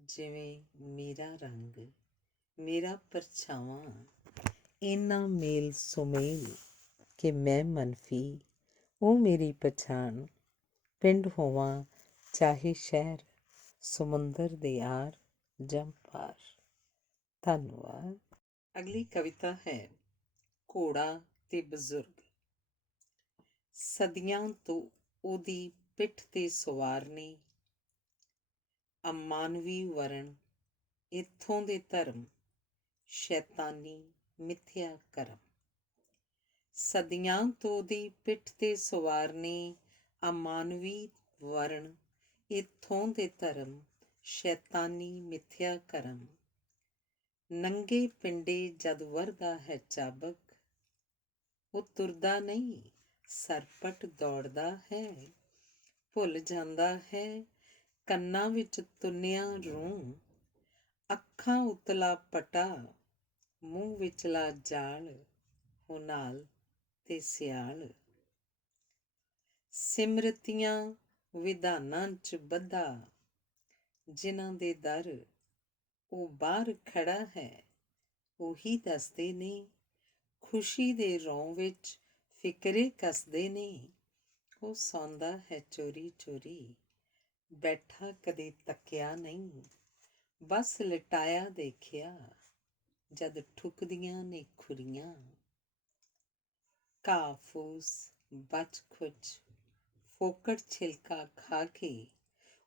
ਜਿਵੇਂ ਮੇਰਾ ਰੰਗ ਮੇਰਾ ਪਰਛਾਵਾਂ। ਇੰਨਾ ਮੇਲ ਸੁਮੇਲ ਕਿ ਮੈਂ ਮਨਫੀ, ਉਹ ਮੇਰੀ ਪਛਾਣ। ਪਿੰਡ ਹੋਵਾਂ ਚਾਹੇ ਸ਼ਹਿਰ, ਸਮੁੰਦਰ ਦੇ ਆਰ ਜਾਂ ਪਾਰ। ਧੰਨਵਾਦ। ਅਗਲੀ ਕਵਿਤਾ ਹੈ ਘੋੜਾ ਤੇ ਬਜ਼ੁਰਗ। ਸਦੀਆਂ ਤੋਂ ਉਹਦੀ ਪਿੱਠ ਤੇ ਸਵਾਰ ਨੇ, ਅਮਾਨਵੀ ਵਰਣ ਇੱਥੋਂ ਦੇ ਧਰਮ, ਸ਼ੈਤਾਨੀ ਮਿੱਥਿਆ ਕਰਮ। ਸਦੀਆਂ ਤੋਂ ਉਹਦੀ ਪਿੱਠ ਤੇ ਸਵਾਰ ਨੇ, ਅਮਾਨਵੀ ਵਰਣ ਇੱਥੋਂ ਦੇ ਧਰਮ, ਸ਼ੈਤਾਨੀ ਮਿੱਥਿਆ ਕਰਮ। ਨੰਗੇ ਪਿੰਡੇ ਜਦ ਵਰਦਾ ਹੈ ਚਾਬਕ, ਉਹ ਤੁਰਦਾ ਨਹੀਂ ਸਰਪਟ ਦੌੜਦਾ ਹੈ। ਭੁੱਲ ਜਾਂਦਾ ਹੈ ਕੰਨਾਂ ਵਿੱਚ ਤੁੰਨਿਆ ਰੂੰ, ਅੱਖਾਂ ਉਤਲਾ ਪਟਾ, ਮੂੰਹ ਵਿਚਲਾ ਜਾਲ, ਹੁਨਾਲ ਤੇ ਸਿਆਲ। ਸਿਮਰਤੀਆਂ ਵਿਧਾਨਾਂ 'ਚ ਬੱਧਾ, ਜਿਨ੍ਹਾਂ ਦੇ ਦਰ ਉਹ ਬਾਹਰ ਖੜਾ ਹੈ, ਉਹੀ ਦੱਸਦੇ ਨੇ, ਖੁਸ਼ੀ ਦੇ ਰੌਂ ਵਿੱਚ ਫਿਕਰੇ ਕੱਸਦੇ ਨੇ। ਉਹ ਸੌਂਦਾ ਹੈ ਚੋਰੀ ਚੋਰੀ, ਬੈਠਾ ਕਦੇ ਤੱਕਿਆ ਨਹੀਂ, ਬਸ ਲਿਟਾਇਆ ਦੇਖਿਆ ਜਦ ਠੁਕਦੀਆਂ ਨੇ ਖੁਰੀਆਂ। ਘਾਹ ਫੂਸ ਬਚ ਖੁਚ ਫੋਕਟ ਛਿਲਕਾ ਖਾ ਕੇ,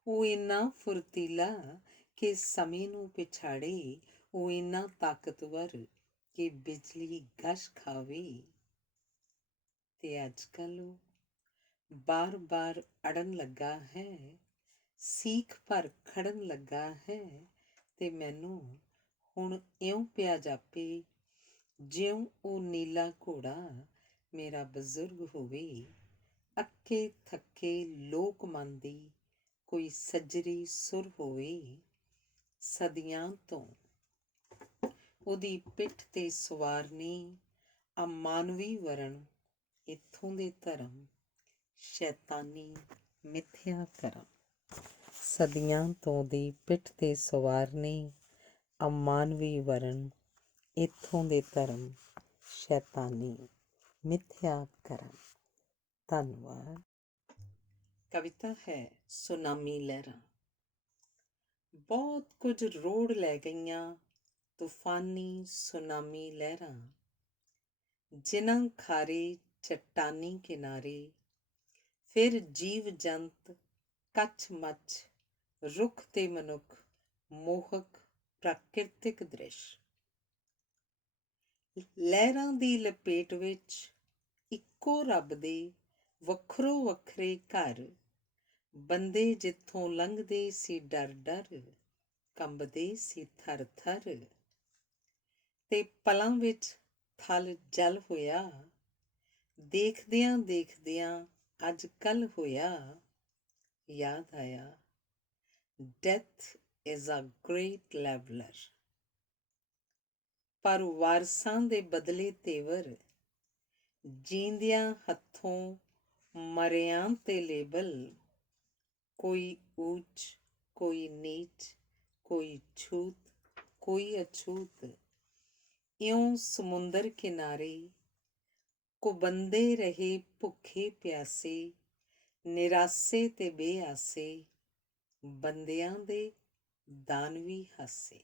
ਉਹ ਇੰਨਾ ਫੁਰਤੀਲਾ ਕਿ ਸਮੇਂ ਨੂੰ ਪਿਛਾੜੇ। ਉਹ ਇੰਨਾ ਤਾਕਤਵਰ ਕਿ ਬਿਜਲੀ ਗਸ਼ ਖਾਵੇ। ਤੇ ਅੱਜ ਕੱਲ੍ਹ ਉਹ ਬਾਰ ਬਾਰ ਅੜਨ ਲੱਗਾ ਹੈ, ਸੀਖ ਭਰ ਖੜਨ ਲੱਗਾ ਹੈ, ਤੇ ਮੈਨੂੰ ਹੁਣ ਇਉਂ ਪਿਆ ਜਾਪੇ ਜਿਉਂ ਉਹ ਨੀਲਾ ਘੋੜਾ ਮੇਰਾ ਬਜ਼ੁਰਗ ਹੋਵੇ। ਅੱਕੇ ਥੱਕੇ ਲੋਕ ਮਨ ਦੀ ਕੋਈ ਸੱਜਰੀ ਸੁਰ ਹੋਵੇ। ਸਦੀਆਂ ਤੋਂ ਉਹਦੀ ਪਿੱਠ ਤੇ ਸਵਾਰਨੀ ਅਮਾਨਵੀ ਵਰਣ, ਇੱਥੋਂ ਦੇ ਧਰਮ ਸ਼ੈਤਾਨੀ ਮਿੱਥਿਆ ਕਰਮ। ਸਦੀਆਂ ਤੋਂ ਦੀ ਪਿੱਠ ਤੇ ਸਵਾਰਨੀ ਅਮਾਨਵੀ ਵਰਣ, ਇੱਥੋਂ ਦੇ ਧਰਮ ਸ਼ੈਤਾਨੀ ਮਿੱਥਿਆ ਕਰਮ। ਧੰਨਵਾਦ। ਕਵਿਤਾ ਹੈ ਸੁਨਾਮੀ ਲਹਿਰਾਂ। ਬਹੁਤ ਕੁਝ ਰੋੜ ਲੈ ਗਈਆਂ ਤੂਫਾਨੀ ਸੁਨਾਮੀ ਲਹਿਰਾਂ, ਜਿਨ੍ਹਾਂ ਖਾਰੇ ਚੱਟਾਨੀ ਕਿਨਾਰੇ ਫਿਰ ਜੀਵ ਜੰਤ ਕੱਚ ਮੱਚ, ਰੁੱਖ ਤੇ ਮਨੁੱਖ, ਮੋਹਕ ਪ੍ਰਾਕਿਰਤਿਕ ਦ੍ਰਿਸ਼। ਲਹਿਰਾਂ ਦੀ ਲਪੇਟ ਵਿੱਚ ਇੱਕੋ ਰੱਬ ਦੇ ਵੱਖਰੋ ਵੱਖਰੇ ਘਰ, ਬੰਦੇ ਜਿੱਥੋਂ ਲੰਘਦੇ ਸੀ ਡਰ ਡਰ, ਕੰਬਦੇ ਸੀ ਥਰ ਥਰ। ਤੇ ਪਲਾਂ ਵਿੱਚ ਥਲ ਜਲ ਹੋਇਆ, ਦੇਖਦਿਆਂ ਦੇਖਦਿਆਂ ਅੱਜ ਕੱਲ੍ਹ ਹੋਇਆ। ਯਾਦ ਆਇਆ death is a great leveller. ਪਰ ਵਾਰਸਾਂ ਦੇ ਬਦਲੇ ਤੇਵਰ, ਜੀਂਦਿਆਂ ਹੱਥੋਂ ਮਰਿਆਂ ਤੇ ਲੇਬਲ। ਕੋਈ ਊਚ ਕੋਈ ਨੀਚ, ਕੋਈ ਛੂਤ ਕੋਈ ਅਛੂਤ। ਇਉਂ ਸਮੁੰਦਰ ਕਿਨਾਰੇ ਕੁਬੰਦੇ ਰਹੇ ਭੁੱਖੇ ਪਿਆਸੇ, ਨਿਰਾਸੇ ਤੇ ਬੇਆਸੇ, ਬੰਦਿਆਂ ਦੇ ਦਾਨਵੀ ਹਾਸੇ।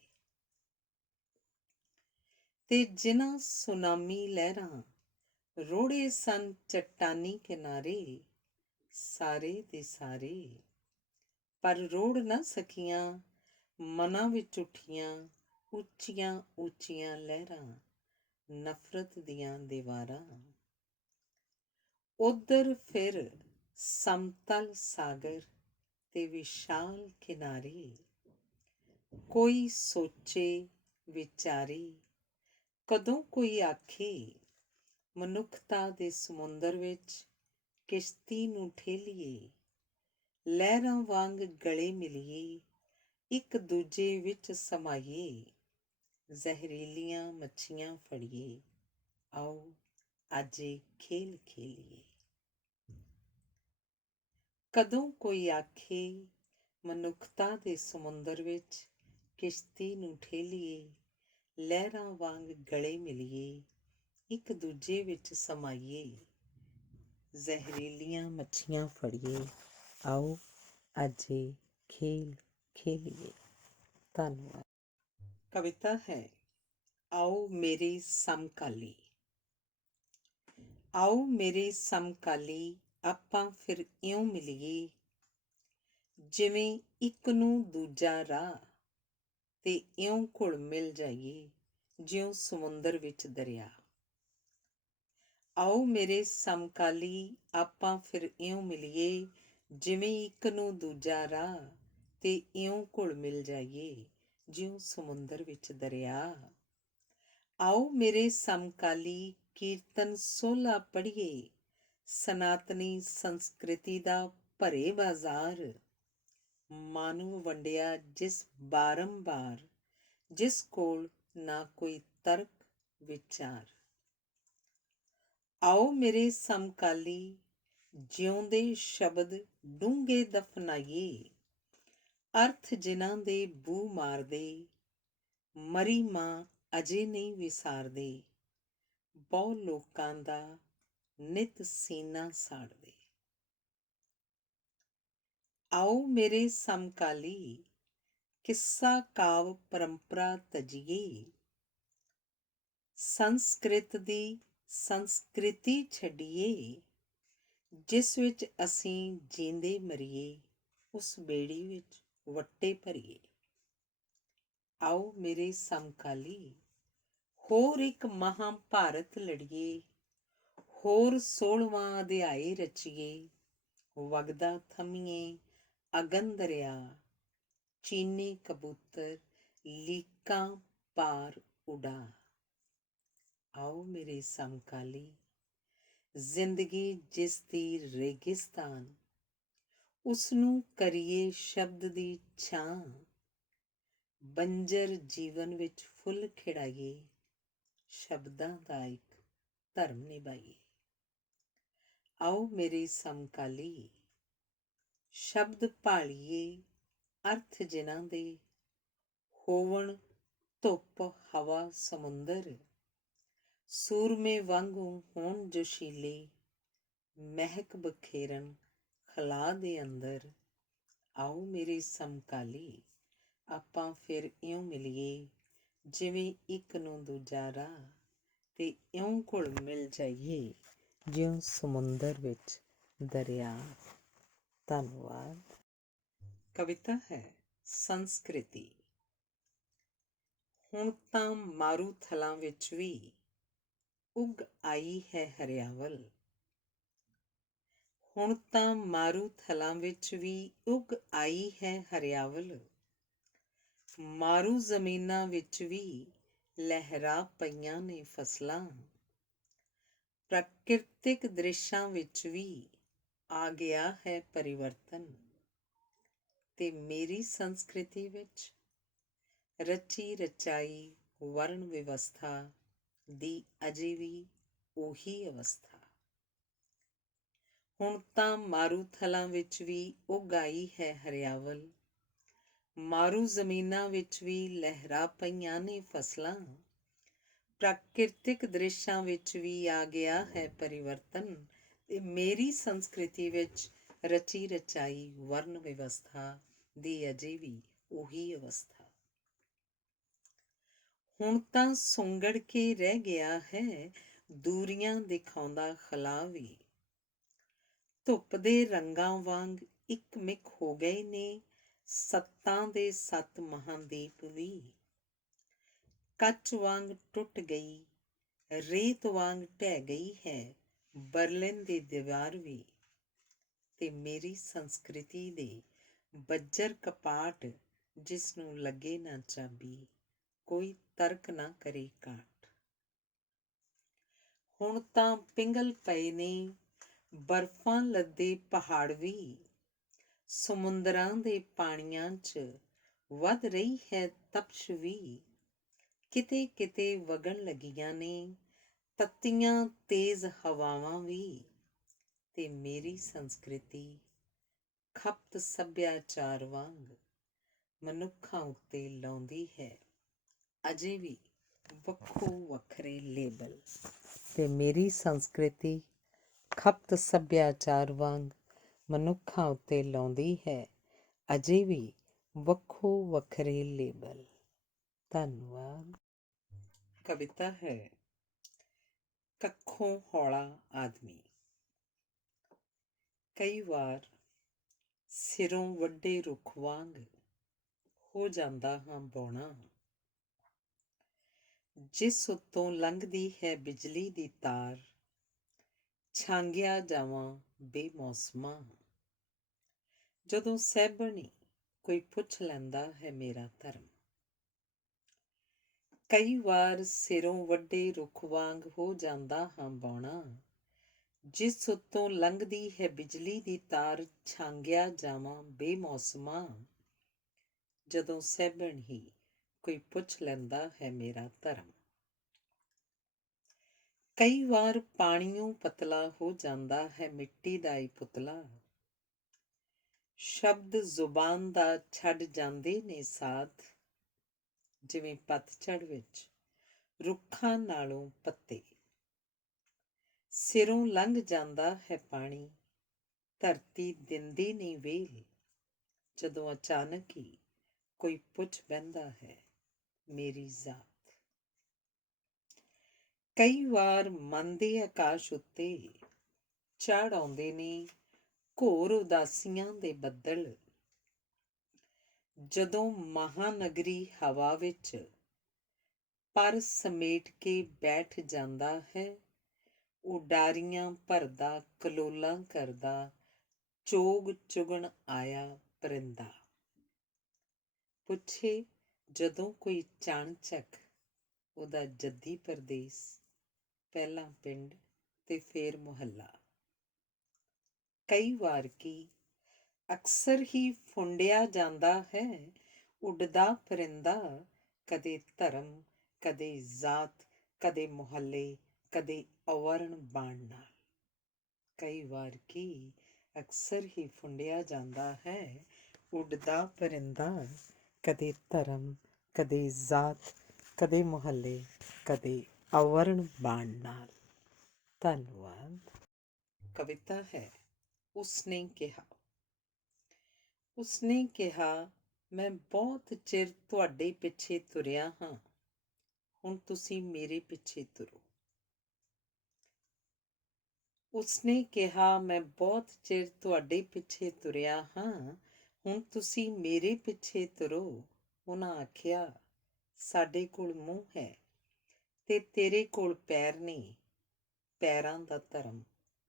ਤੇ ਜਿਨ੍ਹਾਂ ਸੁਨਾਮੀ ਲਹਿਰਾਂ ਰੋੜੇ ਸਨ ਚੱਟਾਨੀ ਕਿਨਾਰੇ, ਸਾਰੇ ਦੇ ਸਾਰੇ ਪਰ ਰੋੜ ਨਾ ਸਕੀਆਂ ਮਨਾਂ ਵਿੱਚ ਉੱਠੀਆਂ ਉੱਚੀਆਂ ਉੱਚੀਆਂ ਲਹਿਰਾਂ, ਨਫ਼ਰਤ ਦੀਆਂ ਦੀਵਾਰਾਂ। ਉੱਧਰ ਫਿਰ ਸਮਤਲ ਸਾਗਰ ਤੇ ਵਿਸ਼ਾਲ ਕਿਨਾਰੇ, ਕੋਈ ਸੋਚੇ ਵਿਚਾਰੇ, ਕਦੋਂ ਕੋਈ ਆਖੇ ਮਨੁੱਖਤਾ ਦੇ ਸਮੁੰਦਰ ਵਿੱਚ ਕਿਸ਼ਤੀ ਨੂੰ ਠੇਲੀਏ। ਲਹਿਰਾਂ ਵਾਂਗ ਗਲੇ ਮਿਲੀਏ, ਇੱਕ ਦੂਜੇ ਵਿੱਚ ਸਮਾਈਏ, ਜ਼ਹਿਰੀਲੀਆਂ ਮੱਛੀਆਂ ਫੜੀਏ, ਆਓ ਅੱਜ ਇਹ ਖੇਲ ਖੇਲੀਏ। ਕਦੋਂ ਕੋਈ ਆਖੇ ਮਨੁੱਖਤਾ ਦੇ ਸਮੁੰਦਰ ਵਿੱਚ ਕਿਸ਼ਤੀ ਨੂੰ ਠੇਲੀਏ, ਲਹਿਰਾਂ ਵਾਂਗ ਗਲੇ ਮਿਲੀਏ, ਇੱਕ ਦੂਜੇ ਵਿੱਚ ਸਮਾਈਏ, ਜ਼ਹਿਰੀਲੀਆਂ ਮੱਛੀਆਂ ਫੜੀਏ, ਆਓ ਅੱਜ ਇਹ ਖੇਲ ਖੇਲੀਏ। ਧੰਨਵਾਦ। ਕਵਿਤਾ ਹੈ ਆਓ ਮੇਰੇ ਸਮਕਾਲੀ। ਆਓ ਮੇਰੇ ਸਮਕਾਲੀ ਆਪਾਂ ਫਿਰ ਇਉਂ ਮਿਲੀਏ, ਜਿਵੇਂ ਇੱਕ ਨੂੰ ਦੂਜਾ ਰਾਹ, ਤੇ ਇਉਂ ਘੁਲ ਮਿਲ ਜਾਈਏ ਜਿਉਂ ਸਮੁੰਦਰ ਵਿੱਚ ਦਰਿਆ। ਆਓ ਮੇਰੇ ਸਮਕਾਲੀ ਆਪਾਂ ਫਿਰ ਇਉਂ ਮਿਲੀਏ, ਜਿਵੇਂ ਇੱਕ ਨੂੰ ਦੂਜਾ ਰਾਹ, ਤੇ ਇਉਂ ਘੁਲ ਮਿਲ ਜਾਈਏ ਜਿਉਂ ਸਮੁੰਦਰ ਵਿੱਚ ਦਰਿਆ। ਆਓ ਮੇਰੇ ਸਮਕਾਲੀ ਕੀਰਤਨ ਸੋਹਲਾ ਪੜ੍ਹੀਏ, ਸਨਾਤਨੀ ਸੰਸਕ੍ਰਿਤੀ ਦਾ ਭਰੇ ਬਾਜ਼ਾਰ। ਮਾਨੂੰ ਵੰਡਿਆ ਜਿਸ ਬਾਰੰਬਾਰ, ਜਿਸ ਕੋਲ ਨਾ ਕੋਈ ਤਰਕ ਵਿਚਾਰ। ਆਓ ਮੇਰੇ ਸਮਕਾਲੀ ਜਿਉਂਦੇ ਸ਼ਬਦ ਡੂੰਘੇ ਦਫਨਾਈਏ, ਅਰਥ ਜਿਨ੍ਹਾਂ ਦੇ ਬੂ ਮਾਰਦੇ, ਮਰੀ ਮਾਂ ਅਜੇ ਨਹੀਂ ਵਿਸਾਰਦੇ, ਬਹੁ ਲੋਕਾਂ ਦਾ ਨਿਤ ਸੀਨਾ ਸਾੜਦੇ। ਆਓ ਮੇਰੇ ਸਮਕਾਲੀ ਕਿੱਸਾ ਕਾਵ ਪਰੰਪਰਾ ਤਜੀਏ, ਸੰਸਕ੍ਰਿਤ ਦੀ ਸੰਸਕ੍ਰਿਤੀ ਛੱਡੀਏ, ਜਿਸ ਵਿੱਚ ਅਸੀਂ ਜੀਂਦੇ ਮਰੀਏ, ਉਸ ਬੇੜੀ ਵਿੱਚ ਵੱਟੇ ਭਰੀਏ। ਆਓ ਮੇਰੇ ਸਮਕਾਲੀ ਹੋਰ ਇੱਕ ਮਹਾਂਭਾਰਤ ਲੜੀਏ, ਹੋਰ 16ਵਾਂ ਅਧਿਆਇ ਰਚੀਏ, ਵਗਦਾ ਥੰਮੀਏ ਅਗਨ ਦਰਿਆ, ਚੀਨੇ ਕਬੂਤਰ ਲੀਕਾਂ ਪਾਰ ਉਡਾ। ਆਓ ਮੇਰੇ ਸਮਕਾਲੀ, ਜ਼ਿੰਦਗੀ ਜਿਸ ਦੀ ਰੇਗਿਸਤਾਨ, ਉਸ ਨੂੰ ਕਰੀਏ ਸ਼ਬਦ ਦੀ ਛਾਂ। ਬੰਜਰ ਜੀਵਨ ਵਿੱਚ ਫੁੱਲ ਖਿੜਾਈਏ, ਸ਼ਬਦਾਂ ਦਾ ਇੱਕ ਧਰਮ ਨਿਭਾਈਏ। ਆਓ ਮੇਰੇ ਸਮਕਾਲੀ, ਸ਼ਬਦ ਭਾਲੀਏ ਅਰਥ ਜਿਨ੍ਹਾਂ ਦੇ ਹੋਵਣ ਧੁੱਪ ਹਵਾ ਸਮੁੰਦਰ। ਸੂਰਮੇ ਵਾਂਗੂ ਹੋਣ ਜੋਸ਼ੀਲੇ, ਮਹਿਕ ਬਖੇਰਨ ਖਲਾ ਦੇ ਅੰਦਰ। ਆਓ ਮੇਰੇ ਸਮਕਾਲੀ, ਆਪਾਂ ਫਿਰ ਇਉਂ ਮਿਲੀਏ ਜਿਵੇਂ ਇੱਕ ਨੂੰ ਦੂਜਾ ਰਾਹ, ਤੇ ਇਉਂ ਘੁਲ ਮਿਲ ਜਾਈਏ ਜਿਉਂ ਸਮੁੰਦਰ ਵਿੱਚ ਦਰਿਆ। ਧੰਨਵਾਦ। ਕਵਿਤਾ ਹੈ ਸੰਸਕ੍ਰਿਤੀ। ਹੁਣ ਤਾਂ ਮਾਰੂਥਲਾਂ ਵਿੱਚ ਵੀ ਉੱਗ ਆਈ ਹੈ ਹਰਿਆਵਲ। ਹੁਣ ਤਾਂ ਮਾਰੂਥਲਾਂ ਵਿੱਚ ਵੀ ਉੱਗ ਆਈ ਹੈ ਹਰਿਆਵਲ। ਮਾਰੂ ਜ਼ਮੀਨਾਂ ਵਿੱਚ ਵੀ ਲਹਿਰਾ ਪਈਆਂ ਨੇ ਫਸਲਾਂ। ਪ੍ਰਕਿਰਤਿਕ ਦ੍ਰਿਸ਼ਾਂ ਵਿੱਚ ਵੀ ਆ ਗਿਆ ਹੈ ਪਰਿਵਰਤਨ, ਤੇ ਮੇਰੀ ਸੰਸਕ੍ਰਿਤੀ ਵਿੱਚ ਰਚੀ ਰਚਾਈ ਵਰਨ ਵਿਵਸਥਾ ਦੀ ਅਜੇ ਵੀ ਉਹੀ ਅਵਸਥਾ। ਹੁਣ ਤਾਂ ਮਾਰੂਥਲਾਂ ਵਿੱਚ ਵੀ ਉੱਗ ਆਈ ਹੈ ਹਰਿਆਵਲ। ਮਾਰੂ ਜ਼ਮੀਨਾਂ ਵਿੱਚ ਵੀ ਲਹਿਰਾ ਪਈਆਂ ਨੇ ਫਸਲਾਂ। ਪ੍ਰਾਕਿਰਤਿਕ ਦ੍ਰਿਸ਼ਾਂ ਵਿੱਚ ਵੀ ਆ ਗਿਆ ਹੈ ਪਰਿਵਰਤਨ, ਤੇ ਮੇਰੀ ਸੰਸਕ੍ਰਿਤੀ ਵਿੱਚ ਰਚੀ ਰਚਾਈ ਵਰਨ ਵਿਵਸਥਾ ਦੀ ਅਜੇ ਵੀ ਉਹੀ ਅਵਸਥਾ। ਹੁਣ ਤਾਂ ਸੁੰਗੜ ਕੇ ਰਹਿ ਗਿਆ ਹੈ ਦੂਰੀਆਂ ਦਿਖਾਉਂਦਾ ਖਲਾ ਵੀ। ਧੁੱਪ ਦੇ ਰੰਗਾਂ ਵਾਂਗ ਇੱਕ ਮਿਕ ਹੋ ਗਏ ਨੇ ਸੱਤਾਂ ਦੇ 7 ਮਹਾਂਦੀਪ ਵੀ। ਕੱਚ ਵਾਂਗ ਟੁੱਟ ਗਈ, ਰੇਤ ਵਾਂਗ ਢਹਿ ਗਈ ਹੈ ਬਰਲਿਨ ਦੀ ਦੀਵਾਰ ਵੀ। ਤੇ ਮੇਰੀ ਸੰਸਕ੍ਰਿਤੀ ਦੇ ਬੱਜਰ ਕਪਾਟ, ਜਿਸ ਨੂੰ ਲੱਗੇ ਨਾ ਚਾਬੀ, ਕੋਈ ਤਰਕ ਨਾ ਕਰੇ ਕਾਟ। ਹੁਣ ਤਾਂ ਪਿੰਗਲ ਪਏ ਨੇ ਬਰਫਾਂ ਲੱਦੇ ਪਹਾੜ ਵੀ। ਸਮੁੰਦਰਾਂ ਦੇ ਪਾਣੀਆਂ 'ਚ ਵੱਧ ਰਹੀ ਹੈ ਤਪਸ਼ ਵੀ। ਕਿਤੇ ਕਿਤੇ ਵਗਣ ਲੱਗੀਆਂ ਨੇ ਤੱਤੀਆਂ ਤੇਜ਼ ਹਵਾਵਾਂ ਵੀ। ਤੇ ਮੇਰੀ ਸੰਸਕ੍ਰਿਤੀ ਖਪਤ ਸੱਭਿਆਚਾਰ ਵਾਂਗ ਮਨੁੱਖਾਂ ਉੱਤੇ ਲਾਉਂਦੀ ਹੈ ਅਜੇ ਵੀ ਵੱਖੋ ਵੱਖਰੇ ਲੇਬਲ। ਤੇ ਮੇਰੀ ਸੰਸਕ੍ਰਿਤੀ ਖਪਤ ਸੱਭਿਆਚਾਰ ਵਾਂਗ ਮਨੁੱਖਾਂ ਉੱਤੇ ਲਾਉਂਦੀ ਹੈ ਅਜੇ ਵੀ ਵੱਖੋ ਵੱਖਰੇ ਲੇਬਲ। ਧੰਨਵਾਦ। ਕਵਿਤਾ ਹੈ ਕੱਖੋਂ ਹੌਲਾ ਆਦਮੀ। ਕਈ ਵਾਰ ਸਿਰੋਂ ਵੱਡੇ ਰੁੱਖ ਵਾਂਗ ਹੋ ਜਾਂਦਾ ਹਾਂ ਬੌਣਾ, ਜਿਸ ਉੱਤੋਂ ਲੰਘਦੀ ਹੈ ਬਿਜਲੀ ਦੀ ਤਾਰ। ਛਾਂਗਿਆ ਜਾਵਾਂ ਬੇਮੌਸਮਾਂ, ਜਦੋਂ ਸਹਿਬਣੀ ਕੋਈ ਪੁੱਛ ਲੈਂਦਾ ਹੈ ਮੇਰਾ ਧਰਮ। ਕਈ ਵਾਰ ਸਿਰੋਂ ਵੱਡੇ ਰੁੱਖ ਵਾਂਗ ਹੋ ਜਾਂਦਾ ਹਾਂ ਬੌਣਾ, ਜਿਸ ਉੱਤੋਂ ਲੰਘਦੀ ਹੈ ਬਿਜਲੀ ਦੀ ਤਾਰ। ਛਾਂਗਿਆ ਜਾਵਾਂ ਬੇਮੌਸਮਾਂ, ਜਦੋਂ ਸਹਿਬਣ ਹੀ ਕੋਈ ਪੁੱਛ ਲੈਂਦਾ ਹੈ ਮੇਰਾ ਧਰਮ। ਕਈ ਵਾਰ ਪਾਣੀਓਂ ਪਤਲਾ ਹੋ ਜਾਂਦਾ ਹੈ ਮਿੱਟੀ ਦਾ ਈ ਪੁਤਲਾ। ਸ਼ਬਦ ਜ਼ੁਬਾਨ ਦਾ ਛੱਡ ਜਾਂਦੇ ਨੇ ਸਾਥ, ਜਿਵੇਂ ਪਤਝੜ ਵਿੱਚ ਰੁੱਖਾਂ ਨਾਲੋਂ ਪੱਤੇ। ਸਿਰੋਂ ਲੰਘ ਜਾਂਦਾ ਹੈ ਪਾਣੀ, ਧਰਤੀ ਦਿੰਦੀ ਨਹੀਂ ਵੇਲ, ਜਦੋਂ ਅਚਾਨਕ ਹੀ ਕੋਈ ਪੁੱਛ ਬਹਿੰਦਾ ਹੈ ਮੇਰੀ ਜ਼ਾਤ। ਕਈ ਵਾਰ ਮਨ ਦੇ ਆਕਾਸ਼ ਉੱਤੇ ਚੜ੍ਹ ਆਉਂਦੇ ਨੇ ਘੋਰ ਉਦਾਸੀਆਂ ਦੇ ਬੱਦਲ, ਜਦੋਂ ਮਹਾਨਗਰੀ ਹਵਾ ਵਿੱਚ ਪਰ ਸਮੇਟ ਕੇ ਬੈਠ ਜਾਂਦਾ ਹੈ। ਉਡਾਰੀਆਂ ਭਰਦਾ ਕਲੋਲਾਂ ਕਰਦਾ ਚੋਗ ਚੁਗਣ ਆਇਆ ਪਰਿੰਦਾ। ਪੁੱਛੇ ਜਦੋਂ ਕੋਈ ਚਾਣਚੱਕ ਉਹਦਾ ਜੱਦੀ ਪਰਦੇਸ, ਪਹਿਲਾਂ ਪਿੰਡ ਤੇ ਫੇਰ ਮੁਹੱਲਾ। ਕਈ ਵਾਰ ਕੀ ਅਕਸਰ ਹੀ ਫੁੰਡਿਆ ਜਾਂਦਾ ਹੈ ਉੱਡਦਾ ਪਰਿੰਦਾ, ਕਦੇ ਧਰਮ, ਕਦੇ ਜ਼ਾਤ, ਕਦੇ ਮੁਹੱਲੇ, ਕਦੇ ਅਵਰਣ ਬਾਣ ਨਾਲ। ਕਈ ਵਾਰ ਕੀ ਅਕਸਰ ਹੀ ਫੁੰਡਿਆ ਜਾਂਦਾ ਹੈ ਉੱਡਦਾ ਪਰਿੰਦਾ, ਕਦੇ ਧਰਮ, ਕਦੇ ਜ਼ਾਤ, ਕਦੇ ਮੁਹੱਲੇ, ਕਦੇ ਅਵਰਣ ਬਾਣ ਨਾਲ। ਧੰਨਵਾਦ। ਕਵਿਤਾ ਹੈ ਉਸਨੇ ਕਿਹਾ। ਉਸਨੇ ਕਿਹਾ, ਮੈਂ ਬਹੁਤ ਚਿਰ ਤੁਹਾਡੇ ਪਿੱਛੇ ਤੁਰਿਆ ਹਾਂ, ਹੁਣ ਤੁਸੀਂ ਮੇਰੇ ਪਿੱਛੇ ਤੁਰੋ। ਉਸਨੇ ਕਿਹਾ, ਮੈਂ ਬਹੁਤ ਚਿਰ ਤੁਹਾਡੇ ਪਿੱਛੇ ਤੁਰਿਆ ਹਾਂ, ਹੁਣ ਤੁਸੀਂ ਮੇਰੇ ਪਿੱਛੇ ਤੁਰੋ। ਉਹਨਾਂ ਆਖਿਆ, ਸਾਡੇ ਕੋਲ ਮੂੰਹ ਹੈ ਤੇ ਤੇਰੇ ਕੋਲ ਪੈਰ ਨਹੀਂ, ਪੈਰਾਂ ਦਾ ਧਰਮ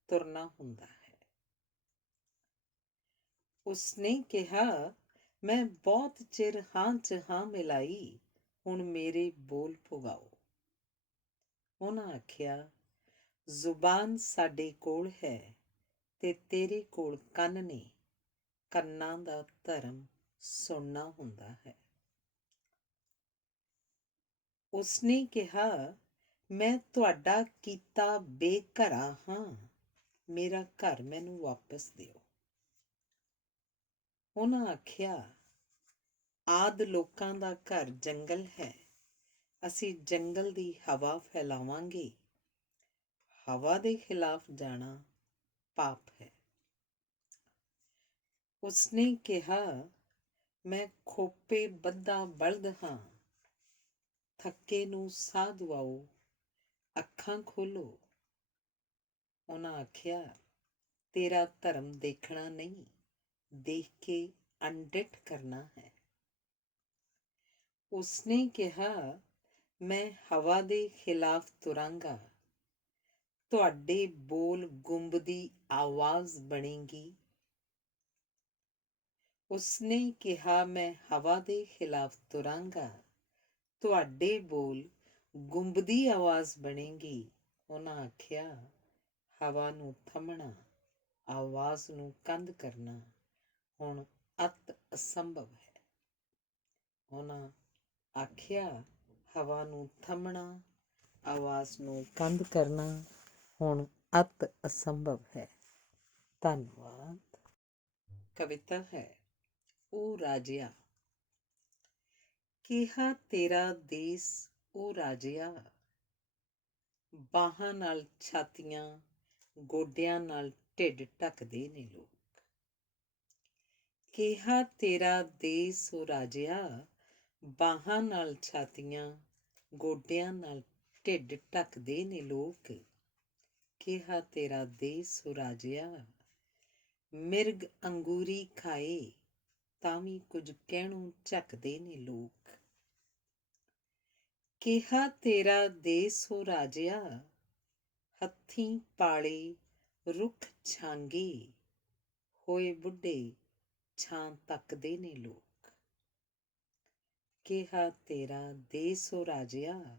ਤੁਰਨਾ ਹੁੰਦਾ ਹੈ। ਉਸਨੇ ਕਿਹਾ, ਮੈਂ ਬਹੁਤ ਚਿਰ ਹਾਂ 'ਚ ਹਾਂ ਮਿਲਾਈ, ਹੁਣ ਮੇਰੇ ਬੋਲ ਪੁਗਾਓ। ਉਹਨਾਂ ਆਖਿਆ, ਜ਼ੁਬਾਨ ਸਾਡੇ ਕੋਲ ਹੈ ਤੇ ਤੇਰੇ ਕੋਲ ਕੰਨ ਨੇ, ਕੰਨਾਂ ਦਾ ਧਰਮ ਸੁਣਨਾ ਹੁੰਦਾ ਹੈ। ਉਸਨੇ ਕਿਹਾ, ਮੈਂ ਤੁਹਾਡਾ ਕੀਤਾ ਬੇਘਰਾ ਹਾਂ, ਮੇਰਾ ਘਰ ਮੈਨੂੰ ਵਾਪਸ ਦਿਓ। ਉਹਨਾਂ ਆਖਿਆ, ਆਦ ਲੋਕਾਂ ਦਾ ਘਰ ਜੰਗਲ ਹੈ, ਅਸੀਂ ਜੰਗਲ ਦੀ ਹਵਾ ਫੈਲਾਵਾਂਗੇ, ਹਵਾ ਦੇ ਖਿਲਾਫ ਜਾਣਾ ਪਾਪ ਹੈ। ਉਸਨੇ ਕਿਹਾ, ਮੈਂ ਖੋਪੇ ਬੱਧਾ ਬਲਦ ਹਾਂ, ਥੱਕੇ ਨੂੰ ਸਾਹ ਦਵਾਓ, ਅੱਖਾਂ ਖੋਲੋ। ਉਹਨਾਂ ਆਖਿਆ, ਤੇਰਾ ਧਰਮ ਦੇਖਣਾ ਨਹੀਂ, ਦੇਖ ਕੇ ਅਣਡਿੱਠ ਕਰਨਾ ਹੈ। ਉਸਨੇ ਕਿਹਾ, ਮੈਂ ਹਵਾ ਦੇ ਖਿਲਾਫ ਤੁਰਾਂਗਾ, ਤੁਹਾਡੇ ਬੋਲ ਗੁੰਬਦੀ ਆਵਾਜ਼ ਬਣੇਗੀ। ਉਸਨੇ ਕਿਹਾ, ਮੈਂ ਹਵਾ ਦੇ ਖਿਲਾਫ ਤੁਰਾਂਗਾ, ਤੁਹਾਡੇ ਬੋਲ ਗੁੰਬਦੀ ਆਵਾਜ਼ ਬਣੇਗੀ। ਉਹਨਾਂ ਆਖਿਆ, ਹਵਾ ਨੂੰ ਥੰਮਣਾ, ਆਵਾਜ਼ ਨੂੰ ਕੰਧ ਕਰਨਾ ਹੁਣ ਅਤ ਅਸੰਭਵ ਹੈ। ਉਹਨਾਂ ਆਖਿਆ, ਹਵਾ ਨੂੰ ਥੰਮਣਾ, ਆਵਾਜ਼ ਨੂੰ ਕੰਧ ਕਰਨਾ ਹੁਣ ਅਤ ਅਸੰਭਵ ਹੈ। ਧੰਨਵਾਦ। ਕਵਿਤਾ ਹੈ ਉਹ ਰਾਜਿਆ। ਕਿਹਾ ਤੇਰਾ ਦੇਸ ਉਹ ਰਾਜਿਆ, ਬਾਹਾਂ ਨਾਲ ਛਾਤੀਆਂ, ਗੋਡਿਆਂ ਨਾਲ ਢਿੱਡ ਢੱਕਦੇ ਨੇ ਲੋਕ। ਕਿਹਾ ਤੇਰਾ ਦੇਸ ਉਹ ਰਾਜਿਆ, ਬਾਹਾਂ ਨਾਲ ਛਾਤੀਆਂ, ਗੋਡਿਆਂ ਨਾਲ ਢਿੱਡ ਢੱਕਦੇ ਨੇ ਲੋਕ। ਕਿਹਾ ਤੇਰਾ ਦੇਸ ਉਹ ਰਾਜਿਆ, ਮਿਰਗ ਅੰਗੂਰੀ ਖਾਏ ਤਾਂ ਵੀ ਕੁਝ ਕਹਿਣੋਂ ਝੱਕਦੇ ਨੇ ਲੋਕ। ਕਿਹਾ ਤੇਰਾ ਦੇਸ ਉਹ ਰਾਜਿਆ, ਹੱਥੀਂ ਪਾਲੇ ਰੁੱਖ ਛਾਂਗੇ, ਹੋਏ ਬੁੱਢੇ ਛਾਂ ਤੱਕਦੇ ਨੇ ਲੋਕ। ਕਿਹਾ ਤੇਰਾ ਦੇਸ ਉਹ ਰਾਜਿਆ,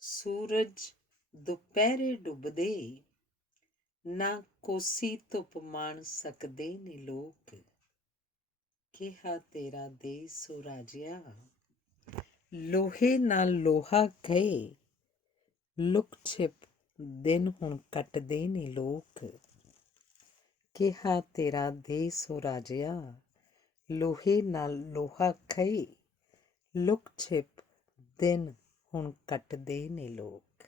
ਸੂਰਜ ਦੁਪਹਿਰੇ ਡੁੱਬਦੇ, ਨਾ ਕੋਸੀ ਧੁੱਪ ਮਾਣ ਸਕਦੇ ਨੇ ਲੋਕ। ਕਿਹਾ ਤੇਰਾ ਦੇਸ ਉਹ ਰਾਜਿਆ, ਲੋਹੇ ਨਾਲ ਲੋਹਾ ਕਹੇ, ਲੁਕ ਛਿਪ ਦਿਨ ਹੁਣ ਕੱਟਦੇ ਨੇ ਲੋਕ। ਕਿਹਾ ਤੇਰਾ ਦੇਸ ਉਹ ਰਾਜਿਆ, ਲੋਹੇ ਨਾਲ ਲੋਹਾ ਖਹੇ, ਲੁਕ ਛਿਪ ਦਿਨ ਹੁਣ ਕੱਟਦੇ ਨੇ ਲੋਕ।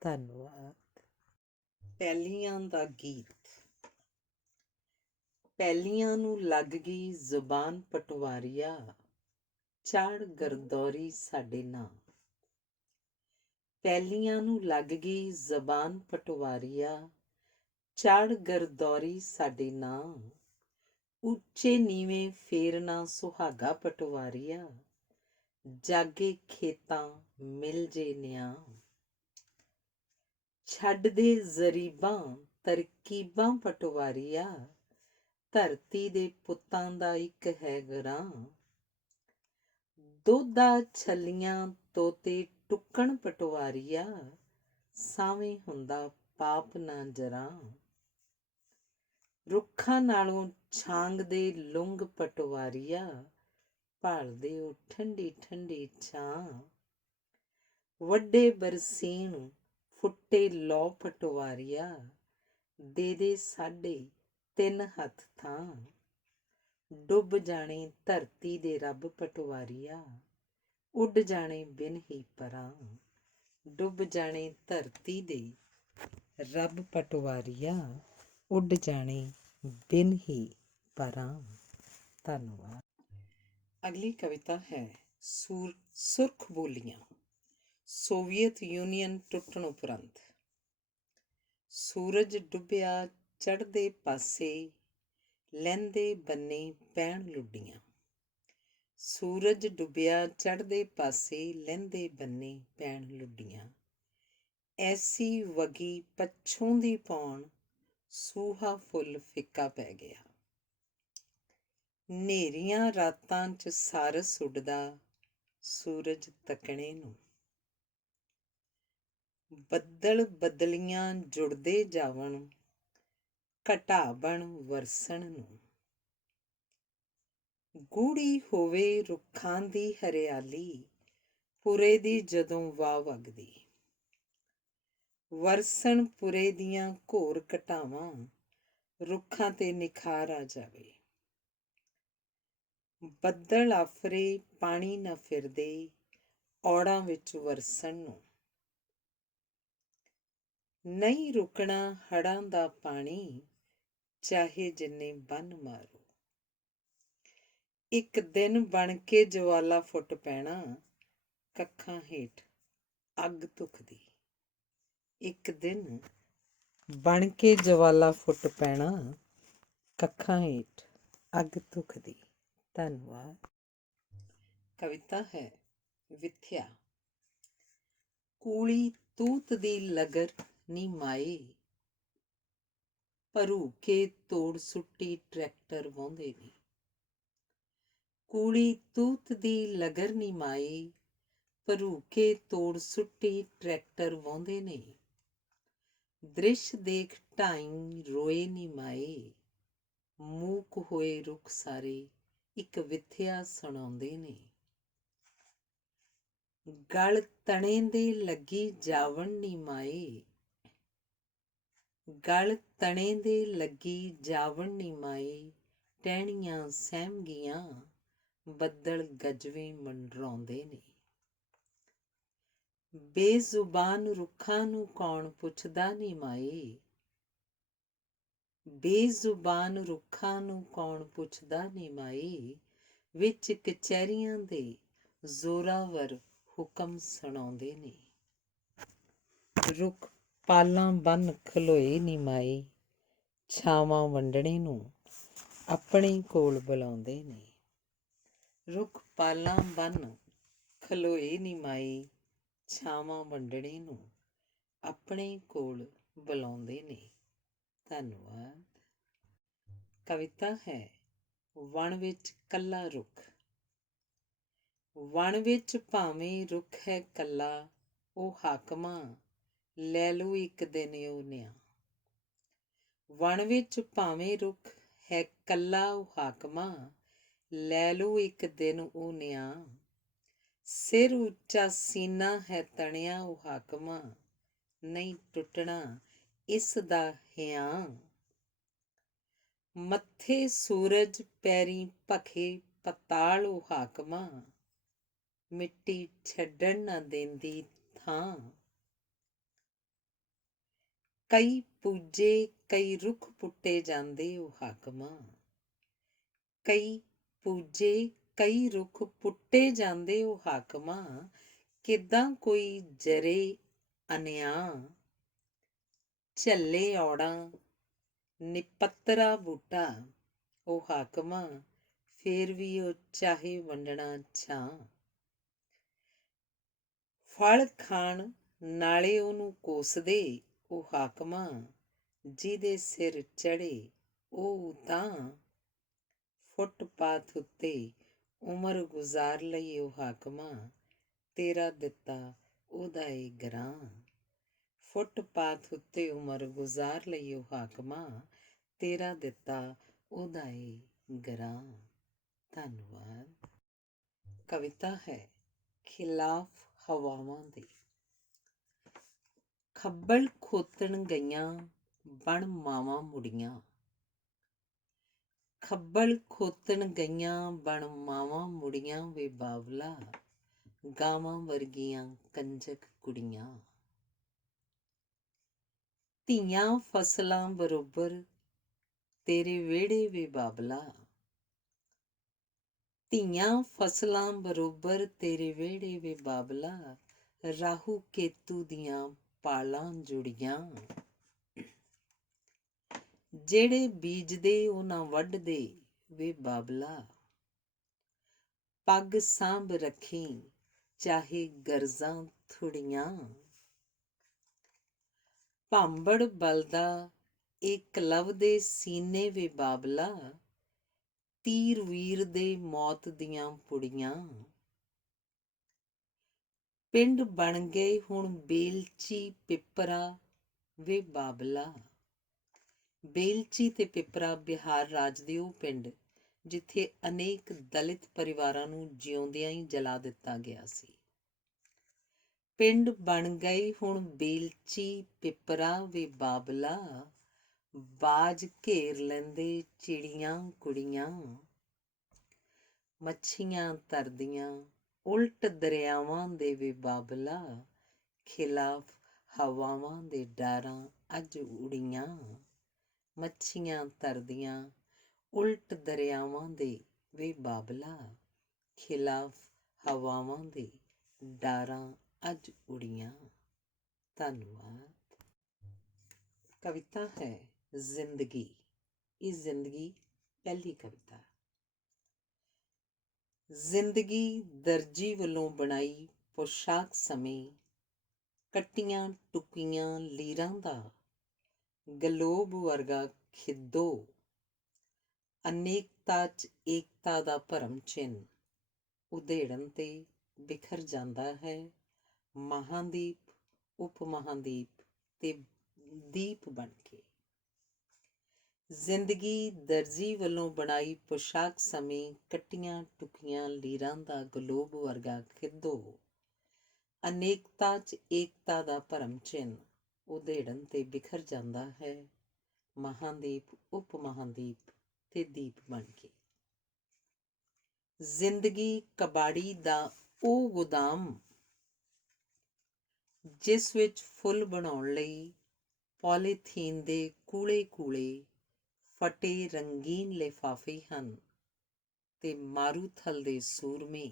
ਧੰਨਵਾਦ। ਪੈਲੀਆਂ ਦਾ ਗੀਤ। ਪੈਲੀਆਂ ਨੂੰ ਲੱਗ ਗਈ ਜ਼ੁਬਾਨ ਪਟਵਾਰੀਆ, ਚਾੜ ਗਰਦੌਰੀ ਸਾਡੇ ਨਾਂ। ਪੈਲੀਆਂ ਨੂੰ ਲੱਗ ਗਈ ਜ਼ਬਾਨ ਪਟਵਾਰੀਆ, ਚਾੜ ਗਰਦੌਰੀ ਸਾਡੇ ਨਾਂ। ਉੱਚੇ ਨੀਵੇਂ ਫੇਰ ਨਾ ਸੁਹਾਗਾ ਪਟਵਾਰੀਆ, ਜਾਗੇ ਖੇਤਾਂ ਮਿਲ ਜੇ ਨਿਆਂ। ਛੱਡ ਦੇ ਜ਼ਰੀਬਾਂ ਤਰਕੀਬਾਂ ਪਟਵਾਰੀਆ, ਧਰਤੀ ਦੇ ਪੁੱਤਾਂ ਦਾ ਇੱਕ ਹੈ ਗਰਾਂ। ਦੋਧਾ ਛੱਲੀਆਂ ਤੋਤੇ ਟੁੱਕਣ ਪਟਵਾਰੀਆ, ਸਾਵੇਂ ਹੁੰਦਾ ਪਾਪ ਨਾ ਜਰਾ। ਰੁੱਖਾਂ ਨਾਲੋਂ ਛਾਂਗਦੇ ਲੁੰਗ ਪਟਵਾਰੀਆ, ਭਾਲਦੇ ਉਹ ਠੰਡੀ ਠੰਡੀ ਛਾਂ। ਵੱਡੇ ਬਰਸੀਨ ਫੁੱਟੇ ਲੌ ਪਟਵਾਰੀਆ, ਦੇ ਦੇ 3.5 ਹੱਥ ਥਾਂ। ਡੁੱਬ ਜਾਣੇ ਧਰਤੀ ਦੇ ਰੱਬ ਪਟਵਾਰੀਆ, ਉੱਡ ਜਾਣੇ ਬਿਨ ਹੀ ਪਰਾਂ। ਡੁੱਬ ਜਾਣੇ ਧਰਤੀ ਦੇ ਰੱਬ ਪਟਵਾਰੀਆ, ਉੱਡ ਜਾਣੇ ਬਿਨ ਹੀ ਪਰਾਂ। ਧੰਨਵਾਦ। ਅਗਲੀ ਕਵਿਤਾ ਹੈ ਸੁਰਖ ਬੋਲੀਆਂ। ਸੋਵੀਅਤ ਯੂਨੀਅਨ ਟੁੱਟਣ ਉਪਰੰਤ। ਸੂਰਜ ਡੁੱਬਿਆ ਚੜ੍ਹਦੇ ਪਾਸੇ, ਲਹਿੰਦੇ ਬੰਨੇ ਪੈਣ ਲੁੱਡੀਆਂ। ਸੂਰਜ ਡੁੱਬਿਆ ਚੜ੍ਹਦੇ ਪਾਸੇ, ਲਹਿੰਦੇ ਬੰਨੇ ਪੈਣ ਲੁੱਡੀਆਂ। ਐਸੀ ਵਗੀ ਪੱਛੋਂ ਦੀ ਪੌਣ, ਸੂਹਾ ਫੁੱਲ ਫਿੱਕਾ ਪੈ ਗਿਆ। ਨੇਰੀਆਂ ਰਾਤਾਂ 'ਚ ਸਾਰਸ ਉੱਡਦਾ, ਸੂਰਜ ਤੱਕਣੇ ਨੂੰ। ਬੱਦਲ ਬਦਲੀਆਂ ਜੁੜਦੇ ਜਾਵਣ, ਘਟਾ ਬਣ ਵਰਸਣ ਨੂੰ। ਗੂੜੀ ਹੋਵੇ ਰੁੱਖਾਂ ਦੀ ਹਰਿਆਲੀ, ਪੁਰੇ ਦੀ ਜਦੋਂ ਵਾਹ ਵਗਦੀ। ਵਰਸਣ ਪੁਰੇ ਦੀਆਂ ਘੋਰ ਘਟਾਵਾਂ, ਰੁੱਖਾਂ ਤੇ ਨਿਖਾਰ ਆ ਜਾਵੇ। ਬੱਦਲ ਆਫਰੇ ਪਾਣੀ ਨਾ ਫਿਰਦੇ, ਔੜਾਂ ਵਿੱਚ ਵਰਸਣ ਨੂੰ। ਨਹੀਂ ਰੁਕਣਾ ਹੜ੍ਹਾਂ ਦਾ ਪਾਣੀ, ਚਾਹੇ ਜਿੰਨੇ ਬੰਨ ਮਾਰੋ। ਇੱਕ ਦਿਨ ਬਣ ਕੇ ਜਵਾਲਾ ਫੁੱਟ ਪੈਣਾ, ਕੱਖਾਂ ਹੇਠ ਅੱਗ ਧੁਖਦੀ। ਇੱਕ ਦਿਨ ਬਣ ਕੇ ਜਵਾਲਾ ਫੁੱਟ ਪੈਣਾ, ਕੱਖਾਂ ਹੇਠ ਅੱਗ ਧੁਖਦੀ। ਧੰਨਵਾਦ। ਕਵਿਤਾ ਹੈ ਵਿਥਿਆ। ਕੂਲੀ ਤੂਤ ਦੀ ਲਗਰ ਨੀ ਮਾਏ, ਭਰੂ ਕੇ ਤੋੜ ਸੁੱਟੀ ਟਰੈਕਟਰ ਵਾਹੁੰਦੇ ਨੇ। ਕੂਲੀ ਤੂਤ ਦੀ ਲਗਰ ਨੀ ਮਾਏ, ਭਰੂ ਕੇ ਤੋੜ ਸੁੱਟੀ ਟਰੈਕਟਰ ਵਾਹੁੰਦੇ ਨੇ। ਦ੍ਰਿਸ਼ ਦੇਖ ਢਾਈਂ ਰੋਏ ਨੀ ਮਾਏ, ਮੂਕ ਹੋਏ ਰੁੱਖ ਸਾਰੇ ਇੱਕ ਵਿਥਿਆ ਸੁਣਾਉਂਦੇ ਨੇ। ਗਲ ਤਣੇ ਦੇ ਲੱਗੀ ਜਾਵਣ ਨੀ ਮਾਏ, ਗਲ ਤਣੇ ਦੇ ਲੱਗੀ ਜਾਵਣ ਨੀ ਮਾਏ। ਟਹਿਣੀਆਂ ਸਹਿਮ ਗਈਆਂ, ਬੱਦਲ ਗਜਵੇਂ ਮੰਡਰਾਉਂਦੇ ਨੇ। ਬੇਜ਼ੁਬਾਨ ਰੁੱਖਾਂ ਨੂੰ ਕੌਣ ਪੁੱਛਦਾ ਨੀ ਮਾਏ, ਬੇਜ਼ੁਬਾਨ ਰੁੱਖਾਂ ਨੂੰ ਕੌਣ ਪੁੱਛਦਾ ਨੀ ਮਾਏ। ਵਿੱਚ ਕਚਹਿਰੀਆਂ ਦੇ ਜ਼ੋਰਾਵਰ ਹੁਕਮ ਸੁਣਾਉਂਦੇ ਨੇ। ਰੁੱਖ ਪਾਲਾਂ ਬੰਨ ਖਲੋਏ ਨੀ ਮਾਏ, ਛਾਵਾਂ ਵੰਡਣੇ ਨੂੰ ਆਪਣੇ ਕੋਲ ਬੁਲਾਉਂਦੇ ਨੇ। ਰੁੱਖ ਪਾਲਾਂ ਬੰਨ ਖਲੋਏ ਨੀ ਮਾਏ, ਛਾਵਾਂ ਵੰਡਣੇ ਨੂੰ ਆਪਣੇ ਕੋਲ ਬੁਲਾਉਂਦੇ ਨੇ। ਧੰਨਵਾਦ। ਕਵਿਤਾ ਹੈ ਵਣ ਵਿੱਚ ਕੱਲਾ ਰੁੱਖ। ਵਣ ਵਿੱਚ ਭਾਵੇਂ ਰੁੱਖ ਹੈ ਕੱਲਾ, ਉਹ ਹਾਕਮਾਂ ਲੈ ਲਓ ਇੱਕ ਦਿਨ ਉਹ ਨਿਆਂ। ਵਣ ਵਿੱਚ ਭਾਵੇਂ ਰੁੱਖ ਹੈ ਕੱਲਾ, ਉਹ ਹਾਕਮਾਂ ਲੈ ਲਓ ਇੱਕ ਦਿਨ ਉਹ ਨਿਆਂ। ਸਿਰ ਉੱਚਾ ਸੀਨਾ ਹੈ ਤਣਿਆ ਉਹ ਹਾਕਮਾਂ, ਨਹੀਂ ਟੁੱਟਣਾ ਇਸ ਦਾ ਹਿਆਂ। ਮੱਥੇ ਸੂਰਜ ਪੈਰੀਂ ਭਖੇ ਪਤਾਲ ਉਹ ਹਾਕਮਾਂ, ਮਿੱਟੀ ਛੱਡਣ ਨਾ ਦੇਂਦੀ ਥਾਂ। ਕਈ ਪੂਜੇ ਕਈ ਰੁੱਖ ਪੁੱਟੇ ਜਾਂਦੇ ਉਹ ਹਾਕਮਾਂ, ਕਈ ਪੂਜੇ ਕਈ ਰੁੱਖ ਪੁੱਟੇ ਜਾਂਦੇ ਉਹ ਹਾਕਮਾਂ। ਕਿੱਦਾਂ ਕੋਈ ਜਰੇ ਅਨਿਆਂ, ਝੱਲੇ ਔੜਾਂ ਨਿਪੱਤਰਾ ਬੂਟਾ ਉਹ ਹਾਕਮਾਂ, ਫੇਰ ਵੀ ਉਹ ਚਾਹੇ ਵੰਡਣਾ ਛਾਂ। ਫਲ ਖਾਣ ਨਾਲੇ ਉਹਨੂੰ ਕੋਸਦੇ ਉਹ ਹਾਕਮਾਂ, ਜਿਹਦੇ ਸਿਰ ਚੜ੍ਹੇ ਉਹ ਤਾਂ। ਫੁੱਟਪਾਥ ਉੱਤੇ ਉਮਰ ਗੁਜ਼ਾਰ ਲਈ ਉਹ ਹਾਕਮਾਂ, ਤੇਰਾ ਦਿੱਤਾ ਉਹਦਾ ਏ ਗਰਾਂ। ਫੁੱਟਪਾਥ ਉੱਤੇ ਉਮਰ ਗੁਜ਼ਾਰ ਲਈ ਉਹ ਹਾਕਮਾਂ, ਤੇਰਾ ਦਿੱਤਾ ਉਹਦਾ ਏ ਗਰਾਂ। ਧੰਨਵਾਦ। ਕਵਿਤਾ ਹੈ ਖਿਲਾਫ ਹਵਾਵਾਂ ਦੀ। ਖੱਬਲ ਖੋਤਣ ਗਈਆਂ ਬਣ ਮਾਵਾਂ ਮੁੜੀਆਂ, ਖੱਬਲ ਖੋਤਣ ਗਈਆਂ ਬਣ ਮਾਵਾਂ ਮੁੜੀਆਂ ਵੇ ਬਾਬਲਾ, ਗਾਵਾਂ ਵਰਗੀਆਂ ਕੰਜਕ ਕੁੜੀਆਂ। ਧੀਆਂ ਫਸਲਾਂ ਬਰੋਬਰ ਤੇਰੇ ਵਿਹੜੇ ਵੇ ਬਾਬਲਾ, ਧੀਆਂ ਫਸਲਾਂ ਬਰੋਬਰ ਤੇਰੇ ਵਿਹੜੇ ਵੇ ਬਾਬਲਾ, ਰਾਹੂ ਕੇਤੂ ਦੀਆਂ ਪਾਲਾਂ ਜੁੜੀਆਂ। ਜਿਹੜੇ ਬੀਜਦੇ ਉਹ ਨਾ ਵੱਢਦੇ ਵੇ ਬਾਬਲਾ, ਪੱਗ ਸਾਂਭ ਰੱਖੀ ਚਾਹੇ ਗਰਜ਼ਾਂ ਥੁੜੀਆਂ। ਭਾਂਬੜ ਬਲਦਾ ਇਹ ਕਲਵ ਦੇ ਸੀਨੇ ਵੇ ਬਾਬਲਾ, ਤੀਰ ਵੀਰ ਦੇ ਮੌਤ ਦੀਆਂ ਪੁੜੀਆਂ। ਪਿੰਡ ਬਣ ਗਏ ਹੁਣ ਬੇਲਚੀ ਪਿੱਪਰਾ ਵੇ ਬਾਬਲਾ, ਬੇਲਚੀ ਤੇ ਪਿੱਪਰਾ ਬਿਹਾਰ ਰਾਜ ਦੇ ਉਹ ਪਿੰਡ ਜਿੱਥੇ ਅਨੇਕ ਦਲਿਤ ਪਰਿਵਾਰਾਂ ਨੂੰ ਜਿਉਂਦਿਆਂ ਹੀ ਜਲਾ ਦਿੱਤਾ ਗਿਆ ਸੀ। ਪਿੰਡ ਬਣ ਗਏ ਹੁਣ ਬੇਲਚੀ ਪਿੱਪਰਾ ਵੇ ਬਾਬਲਾ, ਬਾਜ ਘੇਰ ਲੈਂਦੇ ਚਿੜੀਆਂ ਕੁੜੀਆਂ। ਮੱਛੀਆਂ ਤਰਦੀਆਂ ਉਲਟ ਦਰਿਆਵਾਂ ਦੇ ਵੇ ਬਾਬਲਾ, ਖਿਲਾਫ ਹਵਾਵਾਂ ਦੇ ਡਾਰਾਂ ਅੱਜ ਉੜੀਆਂ। ਮੱਛੀਆਂ ਤਰਦੀਆਂ ਉਲਟ ਦਰਿਆਵਾਂ ਦੇ ਵੇ ਬਾਬਲਾ, ਖਿਲਾਫ ਹਵਾਵਾਂ ਦੇ ਡਾਰਾਂ ਅੱਜ ਉੜੀਆਂ। ਧੰਨਵਾਦ। ਕਵਿਤਾ ਹੈ ਜ਼ਿੰਦਗੀ। ਇਹ ਜ਼ਿੰਦਗੀ ਪਹਿਲੀ ਕਵਿਤਾ। ਜ਼ਿੰਦਗੀ ਦਰਜੀ ਵੱਲੋਂ ਬਣਾਈ ਪੋਸ਼ਾਕ ਸਮੇਂ, ਕੱਟੀਆਂ ਟੁਕੀਆਂ ਲੀਰਾਂ ਦਾ ਗਲੋਬ ਵਰਗਾ ਖਿੱਦੋ, ਅਨੇਕਤਾ 'ਚ ਏਕਤਾ ਦਾ ਭਰਮ ਚਿੰਨ੍ਹ ਉਧੇੜਨ ਤੇ ਬਿਖਰ ਜਾਂਦਾ ਹੈ। ਮਹਾਂਦੀਪ, ਉਪ ਮਹਾਂਦੀਪ ਤੇ ਦੀਪ ਬਣ ਕੇ। ਜ਼ਿੰਦਗੀ ਦਰਜੀ ਵੱਲੋਂ ਬਣਾਈ ਪੋਸ਼ਾਕ ਸਮੇਂ, ਕੱਟੀਆਂ ਟੁਕੀਆਂ ਲੀਰਾਂ ਦਾ ਗਲੋਬ ਵਰਗਾ ਖਿੱਦੋ, ਅਨੇਕਤਾ 'ਚ ਏਕਤਾ ਦਾ ਭਰਮ ਚਿੰਨ੍ਹ ਉਧੇੜਨ ਤੇ ਬਿਖਰ ਜਾਂਦਾ ਹੈ। ਮਹਾਂਦੀਪ, ਉਪ ਮਹਾਂਦੀਪ ਤੇ ਦੀਪ ਬਣ ਕੇ। ਜ਼ਿੰਦਗੀ ਕਬਾੜੀ ਦਾ ਉਹ ਗੋਦਾਮ ਜਿਸ ਵਿੱਚ ਫੁੱਲ ਬਣਾਉਣ ਲਈ ਪੋਲੀਥੀਨ ਦੇ ਕੂਲੇ ਫਟੇ ਰੰਗੀਨ ਲਿਫਾਫੇ ਹਨ ਤੇ ਮਾਰੂਥਲ ਦੇ ਸੂਰਮੇ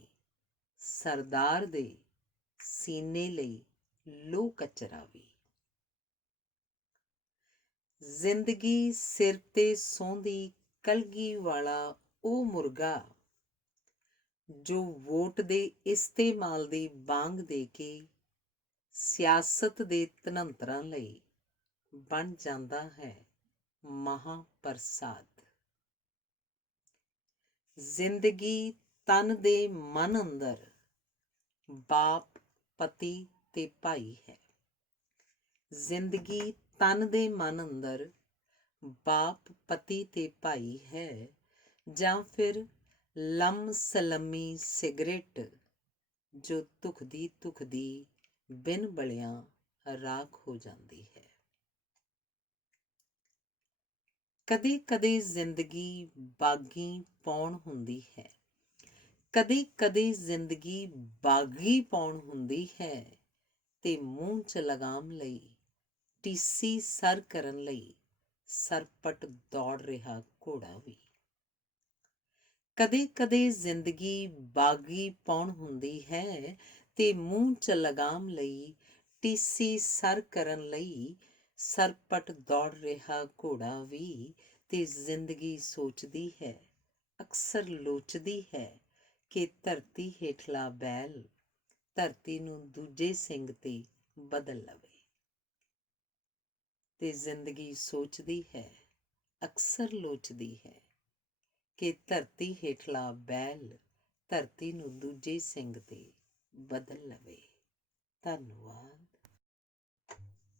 ਸਰਦਾਰ ਦੇ ਸੀਨੇ ਲਈ ਲੋਹ ਕਚਰਾ ਵੀ। ਜ਼ਿੰਦਗੀ ਸਿਰ ਤੇ ਸੌਂਦੀ ਕਲਗੀ ਵਾਲਾ ਉਹ ਮੁਰਗਾ ਜੋ ਵੋਟ ਦੇ ਇਸਤੇਮਾਲ ਦੀ ਬਾਂਗ ਦੇ ਕੇ ਸਿਆਸਤ ਦੇ ਧਨੰਤਰਾਂ ਲਈ ਬਣ ਜਾਂਦਾ ਹੈ ਮਹਾਂਪ੍ਰਸਾਦ। ਜ਼ਿੰਦਗੀ ਤਨ ਦੇ ਮਨ ਅੰਦਰ ਬਾਪ, ਪਤੀ ਤੇ ਭਾਈ ਹੈ। ਜ਼ਿੰਦਗੀ ਤਨ ਦੇ ਮਨ ਅੰਦਰ ਬਾਪ, ਪਤੀ ਤੇ ਭਾਈ ਹੈ, ਜਾਂ ਫਿਰ ਲੰਮ ਸਲੰਮੀ ਸਿਗਰਟ ਜੋ ਧੁਖਦੀ ਬਿਨ ਬਲਿਆਂ ਰਾਖ ਹੋ ਜਾਂਦੀ ਹੈ। ਕਦੇ ਕਦੇ ਜ਼ਿੰਦਗੀ ਬਾਗੀ ਪੌਣ ਹੁੰਦੀ ਹੈ, ਕਦੇ ਕਦੇ ਜ਼ਿੰਦਗੀ ਬਾਗੀ ਪੌਣ ਹੁੰਦੀ ਹੈ ਤੇ ਮੂੰਹ 'ਚ ਲਗਾਮ ਲਈ ਟੀਸੀ ਸਰ ਕਰਨ ਲਈ ਸਰਪਟ ਦੌੜ ਰਿਹਾ ਘੋੜਾ ਵੀ। ਕਦੇ ਕਦੇ ਜ਼ਿੰਦਗੀ ਬਾਗੀ ਪੌਣ ਹੁੰਦੀ ਹੈ ਤੇ ਮੂੰਹ 'ਚ ਲਗਾਮ ਲਈ ਟੀਸੀ ਸਰ ਕਰਨ ਲਈ ਸਰਪਟ ਦੌੜ ਰਿਹਾ ਘੋੜਾ ਵੀ। ਤੇ ਜ਼ਿੰਦਗੀ ਸੋਚਦੀ ਹੈ, ਅਕਸਰ ਲੋਚਦੀ ਹੈ ਕਿ ਧਰਤੀ ਹੇਠਲਾ ਬੈਲ ਧਰਤੀ ਨੂੰ ਦੂਜੇ ਸਿੰਗ ਤੇ ਬਦਲ ਲਵੇ। ਤੇ ਜ਼ਿੰਦਗੀ ਸੋਚਦੀ ਹੈ, ਅਕਸਰ ਲੋਚਦੀ ਹੈ ਕਿ ਧਰਤੀ ਹੇਠਲਾ ਬੈਲ ਧਰਤੀ ਨੂੰ ਦੂਜੇ ਸਿੰਗ ਤੇ ਬਦਲ ਲਵੇ। ਧੰਨਵਾਦ।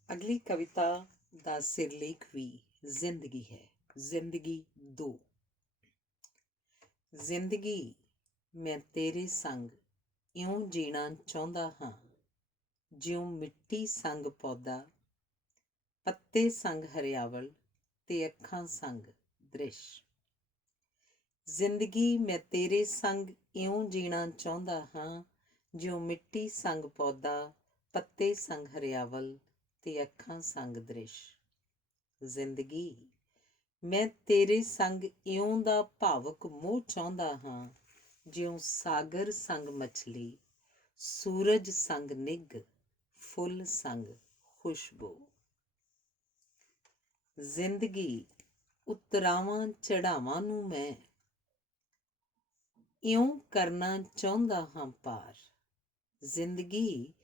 ਅਗਲੀ ਕਵਿਤਾ ਦਾ ਸਿਰਲੇਖ ਵੀ ਜ਼ਿੰਦਗੀ ਹੈ। ਜ਼ਿੰਦਗੀ 2। ਜ਼ਿੰਦਗੀ, ਮੈਂ ਤੇਰੇ ਸੰਗ ਇਉਂ ਜੀਣਾ ਚਾਹੁੰਦਾ ਹਾਂ, ਜਿਉਂ ਮਿੱਟੀ ਸੰਗ ਪੌਦਾ, ਪੱਤੇ ਸੰਗ ਹਰਿਆਵਲ ਤੇ ਅੱਖਾਂ ਸੰਗ ਦ੍ਰਿਸ਼। ਜ਼ਿੰਦਗੀ, ਮੈਂ ਤੇਰੇ ਸੰਗ ਇਉਂ ਜੀਣਾ ਚਾਹੁੰਦਾ ਹਾਂ, ਜਿਉਂ ਮਿੱਟੀ ਸੰਗ ਪੌਦਾ, ਪੱਤੇ ਸੰਗ ਹਰਿਆਵਲ ਤੇ ਅੱਖਾਂ ਸੰਗ ਦ੍ਰਿਸ਼। ਜ਼ਿੰਦਗੀ, ਮੈਂ ਤੇਰੇ ਸੰਗ ਇਉਂ ਦਾ ਭਾਵਕ ਮੋਹ ਚਾਹੁੰਦਾ ਹਾਂ, ਜਿਉਂ ਸਾਗਰ ਸੰਗ ਮਛਲੀ, ਸੂਰਜ ਸੰਗ ਨਿੱਘ, ਫੁੱਲ ਸੰਗ ਖੁਸ਼ਬੂ। ਜ਼ਿੰਦਗੀ, ਉਤਰਾਵਾਂ ਚੜ੍ਹਾਵਾਂ ਨੂੰ ਮੈਂ ਇਉਂ ਕਰਨਾ ਚਾਹੁੰਦਾ ਹਾਂ ਪਾਰ। ਜ਼ਿੰਦਗੀ,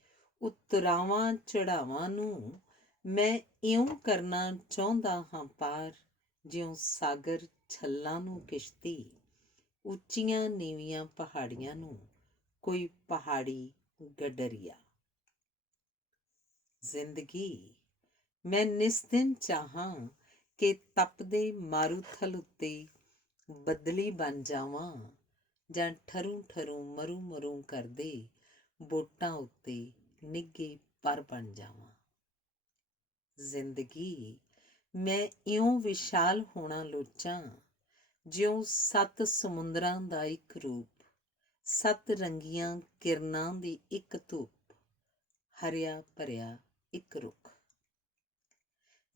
ਉਤਰਾਵਾਂ ਚੜ੍ਹਾਵਾਂ ਨੂੰ ਮੈਂ ਇਉਂ ਕਰਨਾ ਚਾਹੁੰਦਾ ਹਾਂ ਪਾਰ, ਜਿਉਂ ਸਾਗਰ ਛੱਲਾਂ ਨੂੰ ਕਿਸ਼ਤੀ, ਉੱਚੀਆਂ ਨੀਵੀਆਂ ਪਹਾੜੀਆਂ ਨੂੰ ਕੋਈ ਪਹਾੜੀ ਗਡਰੀਆ। ਜ਼ਿੰਦਗੀ, ਮੈਂ ਨਿਸ ਦਿਨ ਚਾਹਾਂ ਕਿ ਤਪਦੇ ਮਾਰੂਥਲ ਉੱਤੇ ਬੱਦਲੀ ਬਣ ਜਾਵਾਂ, ਜਾਂ ਠਰੂ ਠਰੂ ਮਰੂ ਮਰੂ ਕਰਦੇ ਬੋਟਾਂ ਉੱਤੇ ਨਿੱਘੇ ਪਰ ਬਣ ਜਾਵਾਂ। ਜ਼ਿੰਦਗੀ, ਮੈਂ ਇਉਂ ਵਿਸ਼ਾਲ ਹੋਣਾ ਲੋਚਾਂ, ਜਿਉਂ 7 ਸਮੁੰਦਰਾਂ ਦਾ ਇੱਕ ਰੂਪ, 7 ਰੰਗੀਆਂ ਕਿਰਨਾਂ ਦੀ ਇੱਕ ਧੁੱਪ, ਹਰਿਆ ਭਰਿਆ ਇੱਕ ਰੁੱਖ।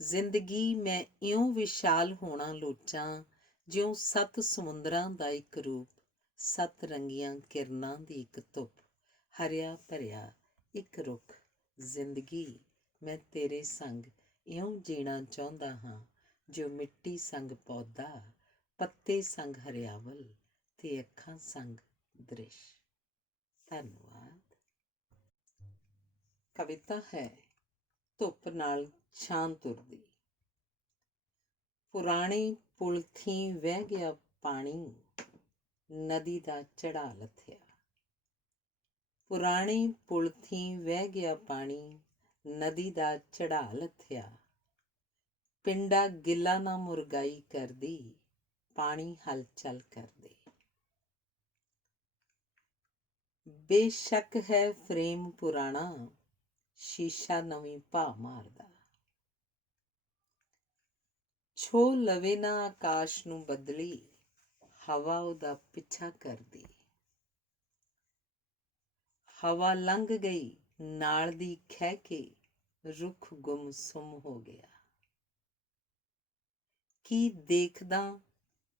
ਜ਼ਿੰਦਗੀ, ਮੈਂ ਇਉਂ ਵਿਸ਼ਾਲ ਹੋਣਾ ਲੋਚਾਂ, ਜਿਉਂ 7 ਸਮੁੰਦਰਾਂ ਦਾ ਇੱਕ ਰੂਪ, 7 ਰੰਗੀਆਂ ਕਿਰਨਾਂ ਦੀ ਇੱਕ ਧੁੱਪ, ਹਰਿਆ ਭਰਿਆ ਇੱਕ ਰੁੱਖ। ਜ਼ਿੰਦਗੀ, ਮੈਂ ਤੇਰੇ ਸੰਗ ਇਉਂ ਜੀਣਾ ਚਾਹੁੰਦਾ ਹਾਂ, ਜਿਉਂ ਮਿੱਟੀ ਸੰਗ ਪੌਦਾ, ਪੱਤੇ ਸੰਗ ਹਰਿਆਵਲ ਤੇ ਅੱਖਾਂ ਸੰਗ ਦ੍ਰਿਸ਼। ਧੰਨਵਾਦ। ਕਵਿਤਾ ਹੈ ਧੁੱਪ ਨਾਲ ਛਾਂ ਤੁਰਦੀ। ਪੁਰਾਣੇ ਪੁਲ ਥੀਂ ਵਹਿ ਗਿਆ ਪਾਣੀ, ਨਦੀ ਦਾ ਚੜ੍ਹਾ ਲੱਥਿਆ। ਪੁਰਾਣੇ ਪੁਲ ਥੀਂ ਵਹਿ ਗਿਆ ਪਾਣੀ, ਨਦੀ ਦਾ ਚੜ੍ਹਾ ਲੱਥਿਆ। ਪਿੰਡਾ ਗਿੱਲਾ ਨਾ ਮੁਰਗਾਈ ਕਰਦੀ, ਪਾਣੀ ਹਲਚਲ ਕਰਦੇ। ਬੇਸ਼ੱਕ ਹੈ ਫਰੇਮ ਪੁਰਾਣਾ, ਸ਼ੀਸ਼ਾ ਨਵੀਂ ਭਾ ਮਾਰਦਾ। ਛੋਹ ਲਵੇ ਨਾ ਆਕਾਸ਼ ਨੂੰ ਬਦਲੀ, ਹਵਾ ਉਹਦਾ ਪਿੱਛਾ ਕਰਦੀ। ਹਵਾ ਲੰਘ ਗਈ ਨਾਲ ਦੀ ਖਹਿ ਕੇ, ਰੁੱਖ ਗੁੰਮ ਸੁੰਮ ਹੋ ਗਿਆ। ਕੀ ਦੇਖਦਾ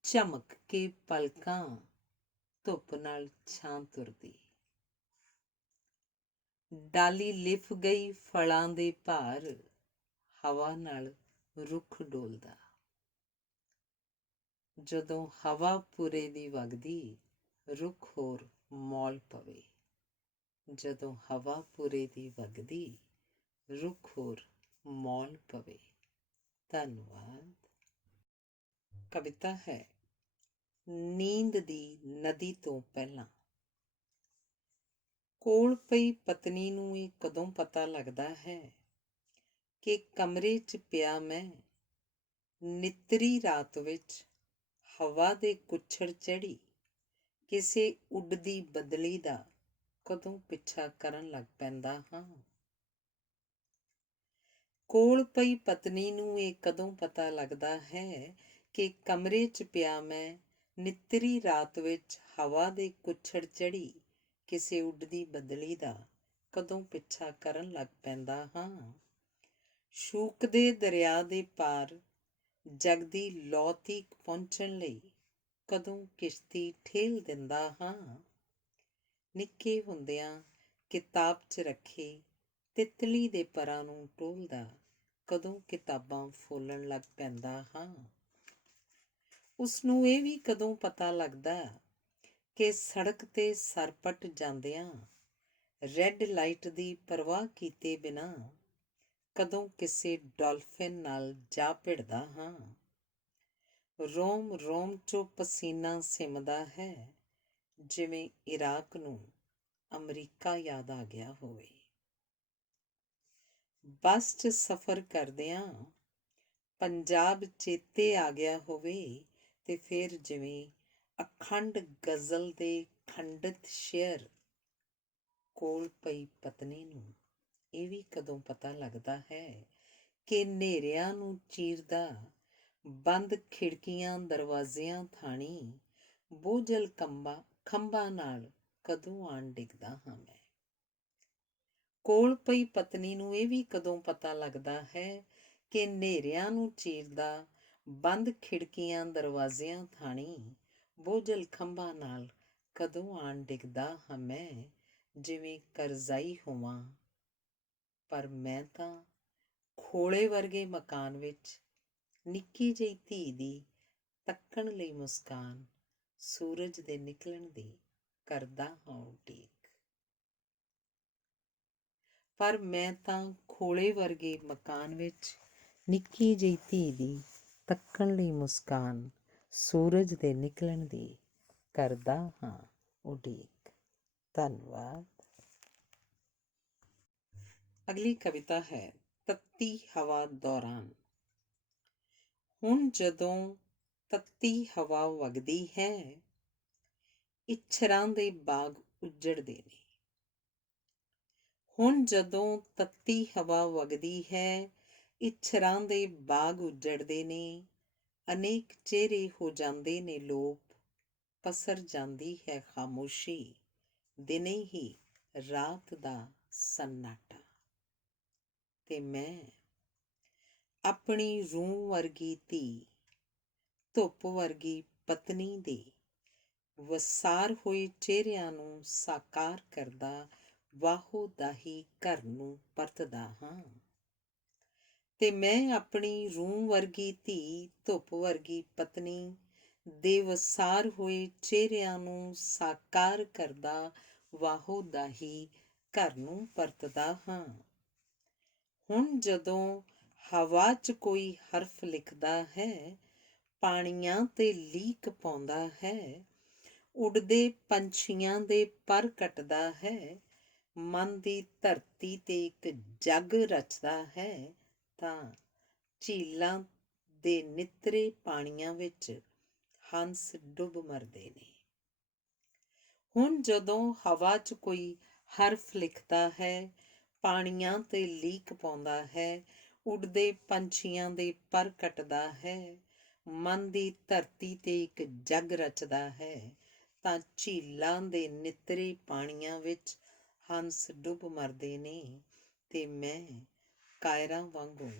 ਝਮਕ ਕੇ ਪਲਕਾਂ, ਧੁੱਪ ਨਾਲ ਛਾਂ ਤੁਰਦੀ। ਡਾਲੀ ਲਿਫ ਗਈ ਫਲਾਂ ਦੇ ਭਾਰ, ਹਵਾ ਨਾਲ ਰੁੱਖ ਡੋਲਦਾ। ਜਦੋਂ ਹਵਾ ਪੂਰੇ ਦੀ ਵਗਦੀ, ਰੁੱਖ ਹੋਰ ਮੌਲ ਪਵੇ। ਜਦੋਂ ਹਵਾ ਪੂਰੇ ਦੀ ਵਗਦੀ, ਰੁੱਖ ਹੋਰ ਮੌਲ ਪਵੇ। ਧੰਨਵਾਦ। ਕਵਿਤਾ ਹੈ ਨੀਂਦ ਦੀ ਨਦੀ ਤੋਂ ਪਹਿਲਾਂ। ਕੋਲ ਪਈ ਪਤਨੀ ਨੂੰ ਇਹ ਕਦੋਂ ਪਤਾ ਲੱਗਦਾ ਹੈ ਕਿ ਕਮਰੇ 'ਚ ਪਿਆ ਮੈਂ, ਨਿੱਤਰੀ ਰਾਤ ਵਿੱਚ ਹਵਾ ਦੇ ਕੁੱਛੜ ਚੜ੍ਹੀ, ਕਿਸੇ ਉੱਡਦੀ ਬਦਲੀ ਦਾ ਕਦੋਂ ਪਿੱਛਾ ਕਰਨ ਲੱਗ ਪੈਂਦਾ ਹਾਂ। ਕੋਲ ਪਈ ਪਤਨੀ ਨੂੰ ਇਹ ਕਦੋਂ ਪਤਾ ਲੱਗਦਾ ਹੈ ਕਿ ਕਮਰੇ 'ਚ ਪਿਆ ਮੈਂ, ਨਿੱਤਰੀ ਰਾਤ ਵਿੱਚ ਹਵਾ ਦੇ ਕੁੱਛੜ ਚੜ੍ਹੀ, ਕਿਸੇ ਉੱਡਦੀ ਬਦਲੀ ਦਾ ਕਦੋਂ ਪਿੱਛਾ ਕਰਨ ਲੱਗ ਪੈਂਦਾ ਹਾਂ। ਸ਼ੂਕਦੇ ਦਰਿਆ ਦੇ ਪਾਰ ਜਗਦੀ ਲੌ ਤੀਕ ਪਹੁੰਚਣ ਲਈ ਕਦੋਂ ਕਿਸ਼ਤੀ ਠੇਲ ਦਿੰਦਾ ਹਾਂ। ਨਿੱਕੇ ਹੁੰਦਿਆਂ ਕਿਤਾਬ 'ਚ ਰੱਖੇ ਤਿਤਲੀ ਦੇ ਪਰਾਂ ਨੂੰ ਟੋਲਦਾ ਕਦੋਂ ਕਿਤਾਬਾਂ ਫੋਲਣ ਲੱਗ ਪੈਂਦਾ ਹਾਂ। ਉਸਨੂੰ ਇਹ ਵੀ ਕਦੋਂ ਪਤਾ ਲੱਗਦਾ ਕਿ ਸੜਕ 'ਤੇ ਸਰਪਟ ਜਾਂਦਿਆਂ ਰੈੱਡ ਲਾਈਟ ਦੀ ਪਰਵਾਹ ਕੀਤੇ ਬਿਨਾਂ ਕਦੋਂ ਕਿਸੇ ਡੌਲਫਿਨ ਨਾਲ ਜਾ ਭਿੜਦਾ ਹਾਂ। ਰੋਮ ਰੋਮ 'ਚੋਂ ਪਸੀਨਾ ਸਿੰਮਦਾ ਹੈ, ਜਿਵੇਂ ਇਰਾਕ ਨੂੰ ਅਮਰੀਕਾ ਯਾਦ ਆ ਗਿਆ ਹੋਵੇ। ਬੱਸ 'ਚ ਸਫ਼ਰ ਕਰਦਿਆਂ ਪੰਜਾਬ ਚੇਤੇ ਆ ਗਿਆ ਹੋਵੇ ਤੇ ਫਿਰ ਜਿਵੇਂ ਅਖੰਡ ਗਜ਼ਲ ਦੇ ਖੰਡਿਤ ਸ਼ੇਅਰ, ਕੋਲ ਪਈ ਪਤਨੀ ਨੂੰ ਇਹ ਵੀ ਕਦੋਂ ਪਤਾ ਲੱਗਦਾ ਹੈ ਕਿ ਹਨੇਰਿਆਂ ਨੂੰ ਚੀਰਦਾ ਬੰਦ ਖਿੜਕੀਆਂ ਦਰਵਾਜ਼ਿਆਂ ਥਾਣੀ ਬੋਝਲ ਖੰਭਾਂ ਨਾਲ ਕਦੋਂ ਆਣ ਡਿੱਗਦਾ ਹਾਂ ਮੈਂ। ਕੋਲ ਪਈ ਪਤਨੀ ਨੂੰ ਇਹ ਵੀ ਕਦੋਂ ਪਤਾ ਲੱਗਦਾ ਹੈ ਕਿ ਹਨੇਰਿਆਂ ਨੂੰ ਚੀਰਦਾ ਬੰਦ ਖਿੜਕੀਆਂ ਦਰਵਾਜ਼ਿਆਂ ਥਾਣੀ ਬੋਝਲ ਖੰਭਾਂ ਨਾਲ ਕਦੋਂ ਆਣ ਡਿੱਗਦਾ ਹਾਂ ਮੈਂ, ਜਿਵੇਂ ਕਰਜ਼ਾਈ ਹੋਵਾਂ। ਪਰ ਮੈਂ ਤਾਂ ਖੋਲੇ ਵਰਗੇ ਮਕਾਨ ਵਿੱਚ ਨਿੱਕੀ ਜਿਹੀ ਧੀ ਦੀ ਤੱਕਣ ਲਈ ਮੁਸਕਾਨ, ਸੂਰਜ ਦੇ ਨਿਕਲਣ ਦੀ ਕਰਦਾ ਹਾਂ ਉਡੀਕ। ਪਰ ਮੈਂ ਤਾਂ ਖੋਲੇ ਵਰਗੇ ਮਕਾਨ ਵਿੱਚ ਨਿੱਕੀ ਜਿਹੀ ਧੀ ਦੀ ਤੱਕਣ ਲਈ ਮੁਸਕਾਨ, ਸੂਰਜ ਦੇ ਨਿਕਲਣ ਦੀ ਕਰਦਾ ਹਾਂ ਉਡੀਕ। ਧੰਨਵਾਦ। ਅਗਲੀ ਕਵਿਤਾ ਹੈ ਤੱਤੀ ਹਵਾ ਦੌਰਾਨ। ਹੁਣ ਜਦੋਂ ਤੱਤੀ ਹਵਾ ਵਗਦੀ ਹੈ, ਇੱਛਰਾਂ ਦੇ ਬਾਗ ਉੱਜੜਦੇ ਨੇ। ਹੁਣ ਜਦੋਂ ਤੱਤੀ ਹਵਾ ਵਗਦੀ ਹੈ, ਇੱਛਰਾਂ ਦੇ ਬਾਗ ਉੱਜੜਦੇ ਨੇ। ਅਨੇਕ ਚਿਹਰੇ ਹੋ ਜਾਂਦੇ ਨੇ ਲੋਪ, ਪਸਰ ਜਾਂਦੀ ਹੈ ਖਾਮੋਸ਼ੀ, ਦਿਨੇ ਹੀ ਰਾਤ ਦਾ ਸੰਨਾਟਾ। ਤੇ ਮੈਂ ਆਪਣੀ ਰੂਹ ਵਰਗੀ ਧੀ, ਧੁੱਪ ਵਰਗੀ ਪਤਨੀ ਦੇ ਵਸਾਰ ਹੋਏ ਚਿਹਰਿਆਂ ਨੂੰ ਸਾਕਾਰ ਕਰਦਾ ਵਾਹੋ ਦਾਹੀ ਘਰ ਨੂੰ ਪਰਤਦਾ ਹਾਂ। ਤੇ ਮੈਂ ਆਪਣੀ ਰੂਹ ਵਰਗੀ ਧੀ, ਧੁੱਪ ਵਰਗੀ ਪਤਨੀ ਦੇ ਵਸਾਰ ਹੋਏ ਚਿਹਰਿਆਂ ਨੂੰ ਸਾਕਾਰ ਕਰਦਾ ਵਾਹੋ ਦਾਹੀ ਘਰ ਨੂੰ ਪਰਤਦਾ ਹਾਂ। ਹੁਣ ਜਦੋਂ ਹਵਾ 'ਚ ਕੋਈ ਹਰਫ ਲਿਖਦਾ ਹੈ, ਪਾਣੀਆਂ 'ਤੇ ਲੀਕ ਪਾਉਂਦਾ ਹੈ, ਉੱਡਦੇ ਪੰਛੀਆਂ ਦੇ ਪਰ ਕੱਟਦਾ ਹੈ, ਮਨ ਦੀ ਧਰਤੀ 'ਤੇ ਇੱਕ ਜੱਗ ਰਚਦਾ ਹੈ, ਤਾਂ ਝੀਲਾਂ ਦੇ ਨਿੱਤਰੇ ਪਾਣੀਆਂ ਵਿੱਚ ਹੰਸ ਡੁੱਬ ਮਰਦੇ ਨੇ। ਹੁਣ ਜਦੋਂ ਹਵਾ 'ਚ ਕੋਈ ਹਰਫ ਲਿਖਦਾ ਹੈ, ਪਾਣੀਆਂ 'ਤੇ ਲੀਕ ਪਾਉਂਦਾ ਹੈ, ਉੱਡਦੇ ਪੰਛੀਆਂ ਦੇ ਪਰ ਕੱਟਦਾ ਹੈ, ਮਨ ਦੀ ਧਰਤੀ 'ਤੇ ਇੱਕ ਜੱਗ ਰਚਦਾ ਹੈ, ਤਾਂ ਝੀਲਾਂ ਦੇ ਨਿੱਤਰੇ ਪਾਣੀਆਂ ਵਿੱਚ ਹੰਸ ਡੁੱਬ ਮਰਦੇ ਨੇ। ਤੇ ਮੈਂ ਕਾਇਰਾਂ ਵਾਂਗੂ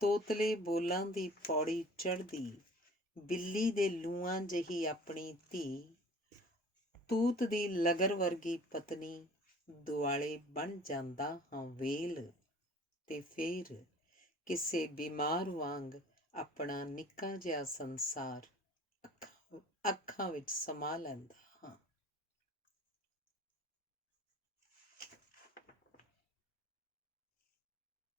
ਤੋਤਲੇ ਬੋਲਾਂ ਦੀ ਪੌੜੀ ਚੜ੍ਹਦੀ, ਬਿੱਲੀ ਦੇ ਲੂਆਂ ਜਿਹੀ ਆਪਣੀ ਧੀ, ਤੂਤ ਦੀ ਲਗਰ ਵਰਗੀ ਪਤਨੀ ਦੁਆਲੇ ਬਣ ਜਾਂਦਾ ਹਾਂ ਵੇਲ। ਤੇ ਫਿਰ ਕਿਸੇ ਬਿਮਾਰ ਵਾਂਗ ਆਪਣਾ ਨਿੱਕਾ ਜਿਹਾ ਸੰਸਾਰ ਅੱਖਾਂ ਵਿੱਚ ਸਮਾ ਲੈਂਦਾ ਹਾਂ।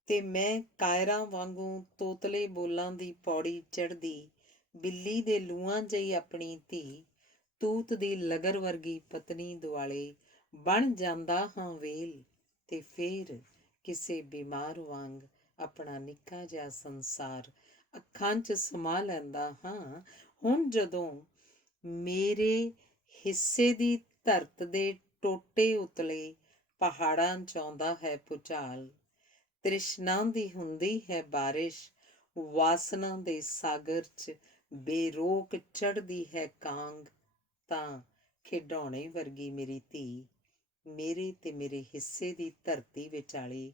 ਤੇ ਮੈਂ ਕਾਇਰਾਂ ਵਾਂਗੂ ਤੋਤਲੇ ਬੋਲਾਂ ਦੀ ਪੌੜੀ ਚੜ੍ਹਦੀ, ਬਿੱਲੀ ਦੇ ਲੂਆਂ ਜਿਹੀ ਆਪਣੀ ਧੀ, ਤੂਤ ਦੀ ਲਗਰ ਵਰਗੀ ਪਤਨੀ ਦੁਆਲੇ ਬਣ ਜਾਂਦਾ ਹਾਂ ਵੇਲ। ਤੇ ਫਿਰ ਕਿਸੇ ਬਿਮਾਰ ਵਾਂਗ ਆਪਣਾ ਨਿੱਕਾ ਜਿਹਾ ਸੰਸਾਰ ਅੱਖਾਂ 'ਚ ਸਮਾ ਲੈਂਦਾ ਹਾਂ। ਹੁਣ ਜਦੋਂ ਮੇਰੇ ਹਿੱਸੇ ਦੀ ਧਰਤ ਦੇ ਟੋਟੇ ਉਤਲੇ ਪਹਾੜਾਂ 'ਚ ਆਉਂਦਾ ਹੈ ਭੁਚਾਲ, ਤ੍ਰਿਸ਼ਨਾ ਦੀ ਹੁੰਦੀ ਹੈ ਬਾਰਿਸ਼, ਵਾਸਨਾ ਦੇ ਸਾਗਰ 'ਚ ਬੇਰੋਕ ਚੜ੍ਹਦੀ ਹੈ ਕਾਂਗ, ਤਾਂ ਖਿਡੌਣੇ ਵਰਗੀ ਮੇਰੀ ਧੀ ਮੇਰੇ ਤੇ ਮੇਰੇ ਹਿੱਸੇ ਦੀ ਧਰਤੀ ਵਿਚਾਲੇ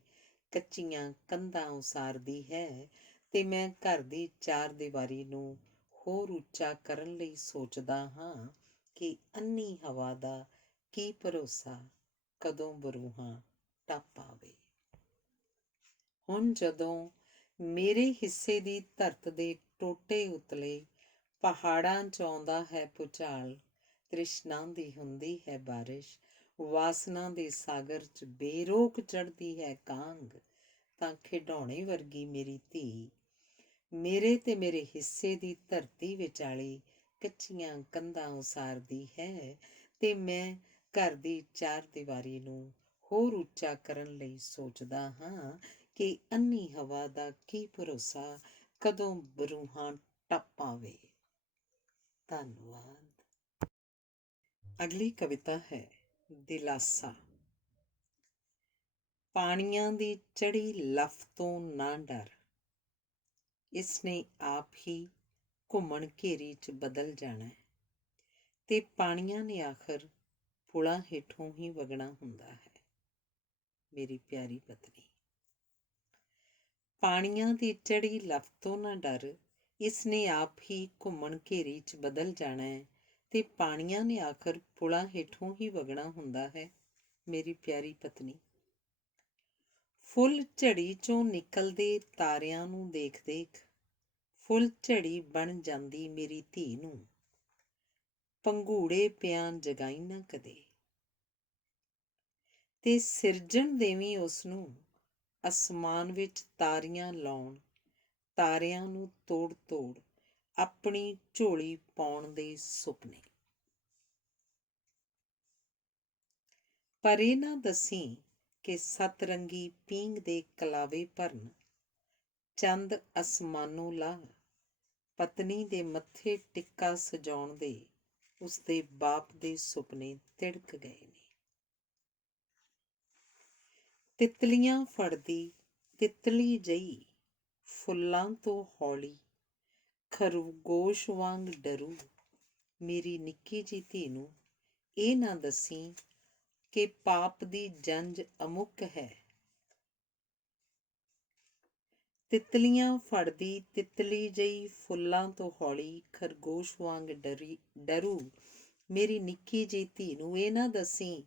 ਕੱਚੀਆਂ ਕੰਧਾਂ ਉਸਾਰਦੀ ਹੈ। ਤੇ ਮੈਂ ਘਰ ਦੀ ਚਾਰ ਦੀਵਾਰੀ ਨੂੰ ਹੋਰ ਉੱਚਾ ਕਰਨ ਲਈ ਸੋਚਦਾ ਹਾਂ ਕਿ ਅੰਨੀ ਹਵਾ ਦਾ ਕੀ ਭਰੋਸਾ, ਕਦੋਂ ਬਰੂਹਾਂ ਟੱਪ ਆਵੇ। ਹੁਣ ਜਦੋਂ ਮੇਰੇ ਹਿੱਸੇ ਦੀ ਧਰਤ ਦੇ ਟੋਟੇ ਉਤਲੇ ਪਹਾੜਾਂ 'ਚ ਆਉਂਦਾ ਹੈ ਭੁਚਾਲ, ਤ੍ਰਿਸ਼ਨਾ ਦੀ ਹੁੰਦੀ ਹੈ ਬਾਰਿਸ਼, ਵਾਸਨਾ ਦੇ ਸਾਗਰ 'ਚ ਬੇਰੋਕ ਚੜ੍ਹਦੀ ਹੈ ਕਾਂਗ, ਤਾਂ ਖਿਡੌਣੇ ਵਰਗੀ ਮੇਰੀ ਧੀ ਮੇਰੇ ਤੇ ਮੇਰੇ ਹਿੱਸੇ ਦੀ ਧਰਤੀ ਵਿਚਾਲੇ ਕੱਚੀਆਂ ਕੰਧਾਂ ਉਸਾਰਦੀ ਹੈ। ਤੇ ਮੈਂ ਘਰ ਦੀ ਚਾਰ ਦੀਵਾਰੀ ਨੂੰ ਹੋਰ ਉੱਚਾ ਕਰਨ ਲਈ ਸੋਚਦਾ ਹਾਂ ਕਿ ਅੰਨੀ ਹਵਾ ਦਾ ਕੀ ਭਰੋਸਾ, ਕਦੋਂ ਬਰੂਹਾਂ ਟੱਪ ਆਵੇ। ਧੰਨਵਾਦ। ਅਗਲੀ ਕਵਿਤਾ ਹੈ ਦਿਲਾਸਾ। ਪਾਣੀਆਂ ਦੀ ਚੜੀ ਲਫ ਤੋਂ ਨਾ ਡਰ, ਇਸਨੇ ਆਪ ਹੀ ਘੁੰਮਣ ਘੇਰੀ 'ਚ ਬਦਲ ਜਾਣਾ, ਤੇ ਪਾਣੀਆਂ ਨੇ ਆਖਰ ਪੁਲਾਂ ਹੇਠੋਂ ਹੀ ਵਗਣਾ ਹੁੰਦਾ ਹੈ। ਮੇਰੀ ਪਿਆਰੀ ਪਤਨੀ। ਪਾਣੀਆਂ ਦੀ ਚੜੀ ਲਫ ਤੋਂ ਨਾ ਡਰ, ਇਸਨੇ ਆਪ ਹੀ ਘੁੰਮਣ ਘੇਰੀ 'ਚ ਬਦਲ ਜਾਣਾ ਹੈ, ਤੇ ਪਾਣੀਆਂ ਨੇ ਆਖਰ ਪੁਲਾਂ ਹੇਠੋਂ ਹੀ ਵਗਣਾ ਹੁੰਦਾ ਹੈ। ਮੇਰੀ ਪਿਆਰੀ ਪਤਨੀ। ਫੁੱਲ ਝੜੀ 'ਚੋਂ ਨਿਕਲਦੇ ਤਾਰਿਆਂ ਨੂੰ ਦੇਖ ਦੇਖ, ਫੁੱਲ ਝੜੀ ਬਣ ਜਾਂਦੀ ਮੇਰੀ ਧੀ ਨੂੰ, ਪੰਘੂੜੇ ਪਿਆਂ ਜਗਾਈ ਨਾ ਕਦੇ, ਤੇ ਸਿਰਜਣ ਦੇਵੀਂ ਉਸ ਨੂੰ ਅਸਮਾਨ ਵਿੱਚ ਤਾਰੀਆਂ ਲਾਉਣ, ਤਾਰਿਆਂ ਨੂੰ ਤੋੜ ਤੋੜ ਆਪਣੀ ਝੋਲੀ ਪਾਉਣ ਦੇ ਸੁਪਨੇ। ਪਰ ਇਹ ਨਾ ਦੱਸੀਂ ਕਿ ਸਤਰੰਗੀ ਪੀਂਘ ਦੇ ਕਲਾਵੇ ਭਰਨ, ਚੰਦ ਅਸਮਾਨੋਂ ਲਾਹ ਪਤਨੀ ਦੇ ਮੱਥੇ ਟਿੱਕਾ ਸਜਾਉਣ ਦੇ ਉਸਦੇ ਬਾਪ ਦੇ ਸੁਪਨੇ ਤਿੜਕ ਗਏ ਨੇ। ਤਿਤਲੀਆਂ ਫੜਦੀ ਤਿਤਲੀ ਜਈ ਫੁੱਲਾਂ ਤੋਂ ਹੌਲੀ, ਖਰਗੋਸ਼ ਵਾਂਗ ਡਰੂ ਮੇਰੀ ਨਿੱਕੀ ਜੀ ਧੀ ਨੂੰ, ਇਹ ਨਾ ਦੱਸੀਂ ਕਿ ਪਾਪ ਦੀ ਜੰਜ ਅਮੁੱਕ ਹੈ। ਤਿਤਲੀਆਂ ਫੜਦੀ ਤਿਤਲੀ ਜਈ ਫੁੱਲਾਂ ਤੋਂ ਹੌਲੀ, ਖਰਗੋਸ਼ ਵਾਂਗ ਡਰੂ ਮੇਰੀ ਨਿੱਕੀ ਜੀ ਧੀ ਨੂੰ, ਇਹ ਨਾ ਦੱਸੀਂ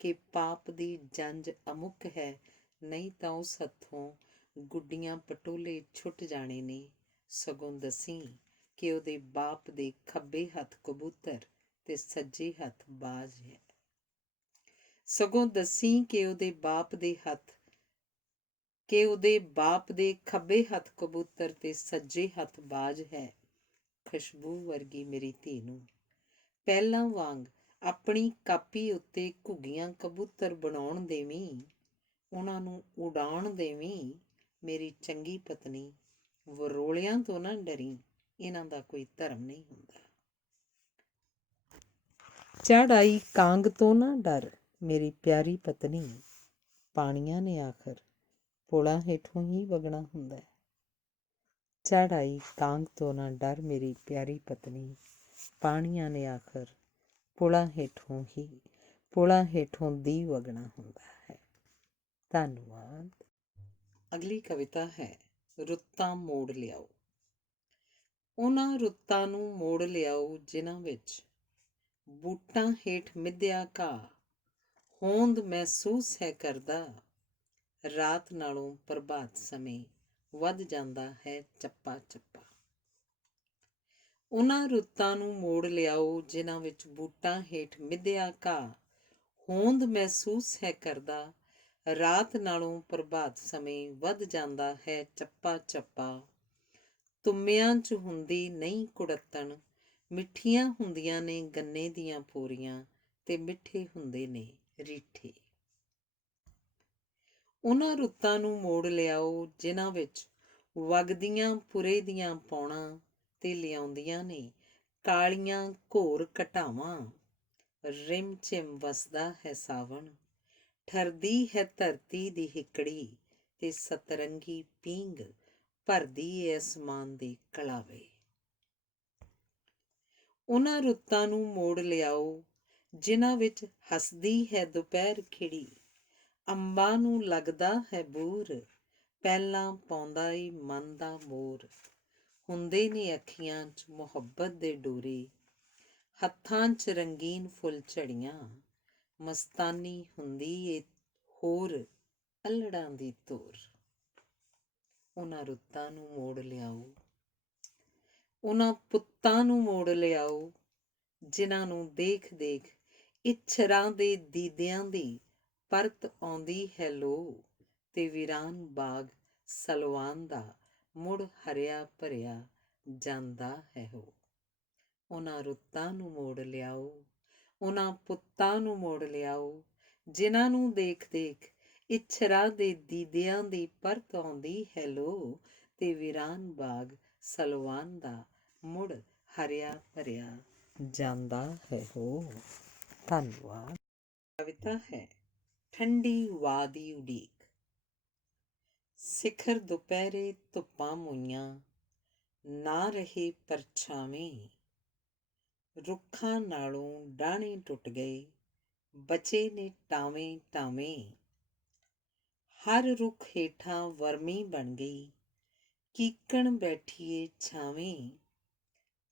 ਕਿ ਪਾਪ ਦੀ ਜੰਜ ਅਮੁੱਕ ਹੈ, ਨਹੀਂ ਤਾਂ ਉਸ ਹੱਥੋਂ ਗੁੱਡੀਆਂ ਪਟੋਲੇ ਛੁੱਟ ਜਾਣੇ ਨੇ। ਸਗੋਂ ਦੱਸੀਂ ਕਿ ਉਹਦੇ ਬਾਪ ਦੇ ਖੱਬੇ ਹੱਥ ਕਬੂਤਰ ਤੇ ਸੱਜੇ ਹੱਥ ਬਾਜ਼ ਹੈ। ਸਗੋਂ ਦੱਸੀਂ ਕਿ ਉਹਦੇ ਬਾਪ ਦੇ ਖੱਬੇ ਹੱਥ ਕਬੂਤਰ ਤੇ ਸੱਜੇ ਹੱਥ ਬਾਜ਼ ਹੈ। ਖੁਸ਼ਬੂ ਵਰਗੀ ਮੇਰੀ ਧੀ ਨੂੰ ਪਹਿਲਾਂ ਵਾਂਗ ਆਪਣੀ ਕਾਪੀ ਉੱਤੇ ਘੁੱਗੀਆਂ ਕਬੂਤਰ ਬਣਾਉਣ ਦੇਵੀਂ, ਉਹਨਾਂ ਨੂੰ ਉਡਾਉਣ ਦੇਵੀਂ। ਮੇਰੀ ਚੰਗੀ ਪਤਨੀ, ਵਰੋਲਿਆਂ ਤੋਂ ਨਾ ਡਰੀ, ਇਹਨਾਂ ਦਾ ਕੋਈ ਧਰਮ ਨਹੀਂ ਹੁੰਦਾ। ਚੜ੍ਹ ਆਈ ਕਾਂਗ ਤੋਂ ਨਾ ਡਰ, ਮੇਰੀ ਪਿਆਰੀ ਪਤਨੀ, ਪਾਣੀਆਂ ਨੇ ਆਖਰ ਪੁਲਾਂ ਹੇਠੋਂ ਹੀ ਵਗਣਾ ਹੁੰਦਾ ਹੈ। ਚੜ੍ਹ ਆਈ ਕਾਂਗ ਤੋਂ ਨਾ ਡਰ, ਮੇਰੀ ਪਿਆਰੀ ਪਤਨੀ, ਪਾਣੀਆਂ ਨੇ ਆਖਰ ਪੁਲਾਂ ਹੇਠੋਂ ਦੀ ਵਗਣਾ ਹੁੰਦਾ ਹੈ। ਧੰਨਵਾਦ। ਅਗਲੀ ਕਵਿਤਾ ਹੈ ਰੁੱਤਾਂ ਮੋੜ ਲਿਆਓ। ਉਹਨਾਂ ਰੁੱਤਾਂ ਨੂੰ ਮੋੜ ਲਿਆਓ ਜਿਨ੍ਹਾਂ ਵਿੱਚ ਬੂਟਾਂ ਹੇਠ ਮਿੱਧਿਆ ਘਾਹ, ਹੋਂਦ ਮਹਿਸੂਸ ਹੈ ਕਰਦਾ, ਰਾਤ ਨਾਲੋਂ ਪ੍ਰਭਾਤ ਸਮੇਂ ਵੱਧ ਜਾਂਦਾ ਹੈ ਚੱਪਾ ਚੱਪਾ। ਉਹਨਾਂ ਰੁੱਤਾਂ ਨੂੰ ਮੋੜ ਲਿਆਓ ਜਿਨ੍ਹਾਂ ਵਿੱਚ ਬੂਟਾਂ ਹੇਠ ਮਿੱਧਿਆ ਘਾਹ, ਹੋਂਦ ਮਹਿਸੂਸ ਹੈ ਕਰਦਾ, ਰਾਤ ਨਾਲੋਂ ਪ੍ਰਭਾਤ ਸਮੇਂ ਵੱਧ ਜਾਂਦਾ ਹੈ ਚੱਪਾ ਚੱਪਾ। ਤੁੰਮਿਆਂ 'ਚ ਹੁੰਦੀ ਨਹੀਂ ਕੁੜੱਤਣ, ਮਿੱਠੀਆਂ ਹੁੰਦੀਆਂ ਨੇ ਗੰਨੇ ਦੀਆਂ ਪੋਰੀਆਂ, ਤੇ ਮਿੱਠੇ ਹੁੰਦੇ ਨੇ ਰੀਠੇ। ਉਹਨਾਂ ਰੁੱਤਾਂ ਨੂੰ ਮੋੜ ਲਿਆਓ ਜਿਨ੍ਹਾਂ ਵਿੱਚ ਵਗਦੀਆਂ ਪੁਰੇ ਦੀਆਂ ਪੌਣਾਂ, ਤੇ ਲਿਆਉਂਦੀਆਂ ਨੇ ਕਾਲੀਆਂ ਘੋਰ ਘਟਾਵਾਂ। ਰਿਮ ਝਿਮ ਵਸਦਾ ਹੈ ਸਾਵਣ, ਠਰਦੀ ਹੈ ਧਰਤੀ ਦੀ ਹਿੱਕੜੀ, ਤੇ ਸਤਰੰਗੀ ਪੀਂਘ ਭਰਦੀ ਏ ਅਸਮਾਨ ਦੇ ਕਲਾਵੇ। ਉਹਨਾਂ ਰੁੱਤਾਂ ਨੂੰ ਮੋੜ ਲਿਆਓ ਜਿਨ੍ਹਾਂ ਵਿੱਚ ਹੱਸਦੀ ਹੈ ਦੁਪਹਿਰ ਖਿੜੀ, ਅੰਬਾਂ ਨੂੰ ਲੱਗਦਾ ਹੈ ਬੂਰ, ਪਹਿਲਾਂ ਪਾਉਂਦਾ ਏ ਮਨ ਦਾ ਮੋਰ। ਹੁੰਦੇ ਨੇ ਅੱਖੀਆਂ 'ਚ ਮੁਹੱਬਤ ਦੇ ਡੋਰੇ, ਹੱਥਾਂ 'ਚ ਰੰਗੀਨ ਫੁੱਲ ਝੜੀਆਂ, ਮਸਤਾਨੀ ਹੁੰਦੀ ਏ ਹੋਰ ਅੱਲੜਾਂ ਦੀ ਤੋਰ। ਉਹਨਾਂ ਰੁੱਤਾਂ ਨੂੰ ਮੋੜ ਲਿਆਓ, ਉਹਨਾਂ ਪੁੱਤਾਂ ਨੂੰ ਮੋੜ ਲਿਆਓ ਜਿਨ੍ਹਾਂ ਨੂੰ ਦੇਖ ਦੇਖ ਇੱਛਰਾਂ ਦੇ ਦੀਦਿਆਂ ਦੀ ਪਰਤ ਆਉਂਦੀ ਹੈ ਲੋ, ਤੇ ਵੀਰਾਨ ਬਾਗ ਸਲਵਾਨ ਦਾ ਮੁੜ ਹਰਿਆ ਭਰਿਆ ਜਾਂਦਾ ਹੈ ਹੋ। ਉਹਨਾਂ ਰੁੱਤਾਂ ਨੂੰ ਮੋੜ ਲਿਆਓ, ਉਹਨਾਂ ਪੁੱਤਾਂ ਨੂੰ ਮੋੜ ਲਿਆਓ ਜਿਨ੍ਹਾਂ ਨੂੰ ਦੇਖ ਦੇਖ ਇਛਰਾ ਦੇ ਦੀਦਿਆਂ ਦੀ ਪਰਤ ਆਉਂਦੀ ਹੈ ਲੋ, ਤੇ ਵੀਰਾਨ ਬਾਗ ਸਲਵਾਨ ਦਾ ਮੁੜ ਹਰਿਆ ਭਰਿਆ ਜਾਂਦਾ ਹੈ ਹੋ। ਧੰਨਵਾਦ। ਕਵਿਤਾ ਹੈ ਠੰਡੀ ਵਾਹ ਦੀ ਉਡੀਕ। ਸਿਖਰ ਦੁਪਹਿਰੇ ਧੁੱਪਾਂ ਮੋਈਆਂ, ਨਾ ਰਹੇ ਪਰਛਾਵੇਂ। ਰੁੱਖਾਂ ਨਾਲੋਂ ਡਾਹਣੇ ਟੁੱਟ ਗਏ, ਬਚੇ ਨੇ ਟਾਵੇਂ ਟਾਵੇਂ। ਹਰ ਰੁੱਖ ਹੇਠਾਂ ਵਰਮੀ ਬਣ ਗਈ, ਕੀਕਣ ਬੈਠੀਏ ਛਾਵੇਂ।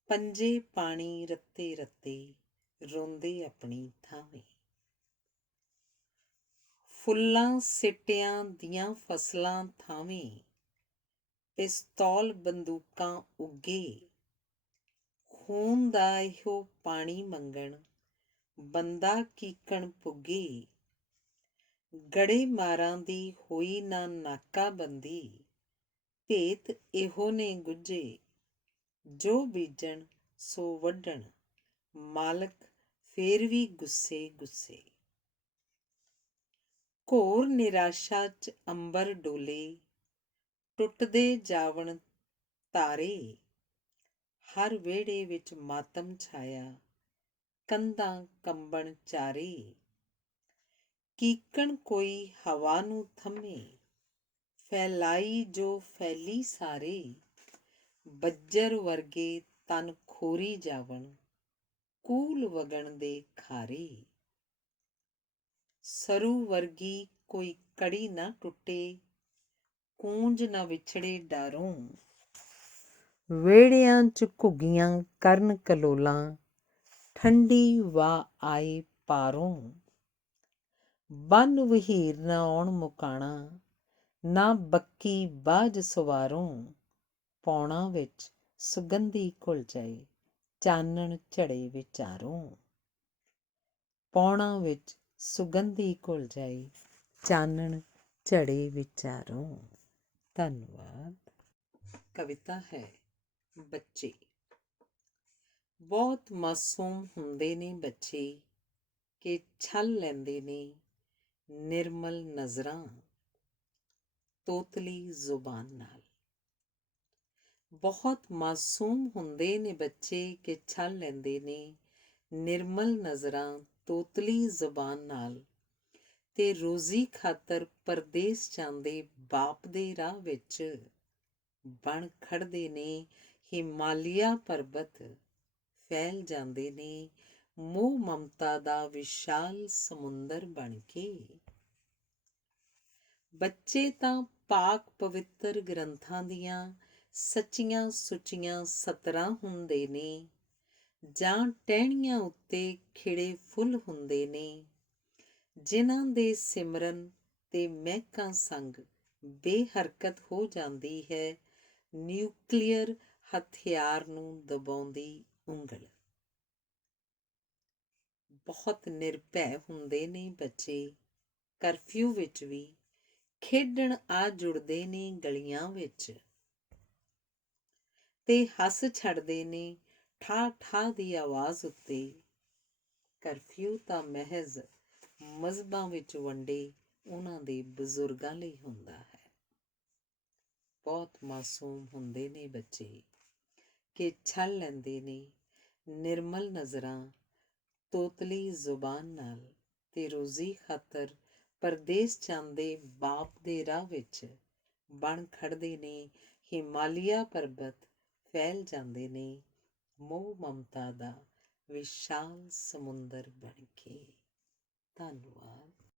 ਪੰਜੇ ਪਾਣੀ ਰੱਤੇ ਰੱਤੇ, ਰੋਂਦੇ ਆਪਣੀ ਥਾਵੇਂ। ਫੁੱਲਾਂ ਸਿੱਟਿਆਂ ਦੀਆਂ ਫਸਲਾਂ ਥਾਵੇਂ, ਪਿਸਤੌਲ ਬੰਦੂਕਾਂ ਉੱਗੇ। ਖੂਨ ਦਾ ਇਹੋ ਪਾਣੀ ਮੰਗਣ, ਬੰਦਾ ਕੀਕਣ ਪੁੱਗੇ। ਗੜੇ ਮਾਰਾਂ ਦੀ ਹੋਈ ਨਾ ਨਾਕਾਬੰਦੀ, ਭੇਤ ਇਹੋ ਨੇ ਗੁੱਝੇ। ਜੋ ਬੀਜਣ ਸੋ ਵੱਢਣ, ਮਾਲਕ ਫੇਰ ਵੀ ਗੁੱਸੇ ਗੁੱਸੇ। ਘੋਰ ਨਿਰਾਸ਼ਾ 'ਚ ਅੰਬਰ ਡੋਲੇ, ਟੁੱਟਦੇ ਜਾਵਣ ਤਾਰੇ। ਹਰ ਵਿਹੜੇ ਵਿੱਚ ਮਾਤਮ ਛਾਇਆ, ਕੰਧਾਂ ਕੰਬਣ ਚਾਰੇ। ਕੀਕਣ ਕੋਈ ਹਵਾ ਨੂੰ ਥੰਮੇ, ਫੈਲਾਈ ਜੋ ਫੈਲੀ ਸਾਰੇ। ਬੱਜਰ ਵਰਗੇ ਤਨ ਖੋਰੀ ਜਾਵਣ, ਕੂਲ ਵਗਣ ਦੇ ਖਾਰੇ। ਸਰੂ ਵਰਗੀ ਕੋਈ ਕੜੀ ਨਾ ਟੁੱਟੇ, ਕੂੰਜ ਨਾ ਵਿਛੜੇ ਡਾਰੋਂ। ਵਿਹੜਿਆਂ 'ਚ ਘੁੱਗੀਆਂ ਕਰਨ ਕਲੋਲਾਂ, ਠੰਡੀ ਵਾਹ ਆਏ ਪਾਰੋਂ। ਬੰਨ ਵਹੀਰ ਨਾ ਆਉਣ ਮੁਕਾਣਾ, ਨਾ ਬੱਕੀ ਬਾਝ ਸਵਾਰੋਂ। ਪੌਣਾ ਵਿੱਚ ਸੁਗੰਧੀ ਘੁਲ ਜਾਏ, ਚਾਨਣ ਝੜੇ ਵਿਚਾਰੋਂ। ਪੌਣਾ ਵਿੱਚ ਸੁਗੰਧੀ ਘੁਲ ਜਾਏ, ਚਾਨਣ ਝੜੇ ਵਿਚਾਰੋਂ। ਧੰਨਵਾਦ। ਕਵਿਤਾ ਹੈ ਬੱਚੇ। ਬਹੁਤ ਮਾਸੂਮ ਹੁੰਦੇ ਨੇ ਬੱਚੇ, ਕਿ ਛਲ ਲੈਂਦੇ ਨੇ ਨਿਰਮਲ ਨਜ਼ਰਾਂ, ਤੋਤਲੀ ਜ਼ੁਬਾਨ ਨਾਲ। ਬਹੁਤ ਮਾਸੂਮ ਹੁੰਦੇ ਨੇ ਬੱਚੇ, ਕਿ ਛਲ ਲੈਂਦੇ ਨੇ ਨਿਰਮਲ ਨਜ਼ਰਾਂ, ਤੋਤਲੀ ਜ਼ੁਬਾਨ ਨਾਲ। ਤੇ ਰੋਜ਼ੀ ਖਾਤਰ ਪਰਦੇਸ ਜਾਂਦੇ ਬਾਪ ਦੇ ਰਾਹ ਵਿੱਚ, ਬਣ ਖੜਦੇ ਨੇ ਹਿਮਾਲਿਆ ਪਰਬਤ। ਫੈਲ ਜਾਂਦੇ ਨੇ ਮੋਹ ਮਮਤਾ ਦਾ ਵਿਸ਼ਾਲ ਸਮੁੰਦਰ ਬਣ ਕੇ। ਬੱਚੇ ਤਾਂ ਪਾਕ ਪਵਿੱਤਰ ਗ੍ਰੰਥਾਂ ਦੀਆਂ ਸੱਚੀਆਂ ਸੁੱਚੀਆਂ ਸਤਰਾਂ ਹੁੰਦੇ ਨੇ, ਜਾਂ ਟਹਿਣੀਆਂ ਉੱਤੇ ਖਿੜੇ ਫੁੱਲ ਹੁੰਦੇ ਨੇ, ਜਿਨ੍ਹਾਂ ਦੇ ਸਿਮਰਨ ਤੇ ਮਹਿਕਾਂ ਸੰਗ ਬੇਹਰਕਤ ਹੋ ਜਾਂਦੀ ਹੈ ਨਿਊਕਲੀਅਰ ਹਥਿਆਰ ਨੂੰ ਦਬਾਉਂਦੀ ਉਂਗਲ। ਬਹੁਤ ਨਿਰਭੈ ਹੁੰਦੇ ਨੇ ਬੱਚੇ, ਕਰਫਿਊ ਵਿੱਚ ਵੀ ਖੇਡਣ ਆ ਜੁੜਦੇ ਨੇ ਗਲੀਆਂ ਵਿੱਚ, ਤੇ ਹੱਸ ਛੱਡਦੇ ਨੇ ਠਾਹ ਠਾਹ ਦੀ ਆਵਾਜ਼ ਉੱਤੇ। ਕਰਫਿਊ ਤਾਂ ਮਹਿਜ਼ ਮਜ਼ਹਬਾਂ ਵਿੱਚ ਵੰਡੇ ਉਹਨਾਂ ਦੇ ਬਜ਼ੁਰਗਾਂ ਲਈ ਹੁੰਦਾ ਹੈ। ਬਹੁਤ ਮਾਸੂਮ ਹੁੰਦੇ ਨੇ ਬੱਚੇ, ਕਿ ਛਲ ਲੈਂਦੇ ਨੇ ਨਿਰਮਲ ਨਜ਼ਰਾਂ, ਤੋਤਲੀ ਜ਼ੁਬਾਨ ਨਾਲ। ਤੇ ਰੋਜ਼ੀ ਖਾਤਰ ਪਰਦੇਸ ਜਾਂਦੇ ਬਾਪ ਦੇ ਰਾਹ ਵਿੱਚ, ਬਣ ਖੜਦੇ ਨੇ ਹਿਮਾਲਿਆ ਪਰਬਤ। ਫੈਲ ਜਾਂਦੇ ਨੇ ਮੋਹ ਮਮਤਾ ਦਾ ਵਿਸ਼ਾਲ ਸਮੁੰਦਰ ਬਣ ਕੇ। ਧੰਨਵਾਦ।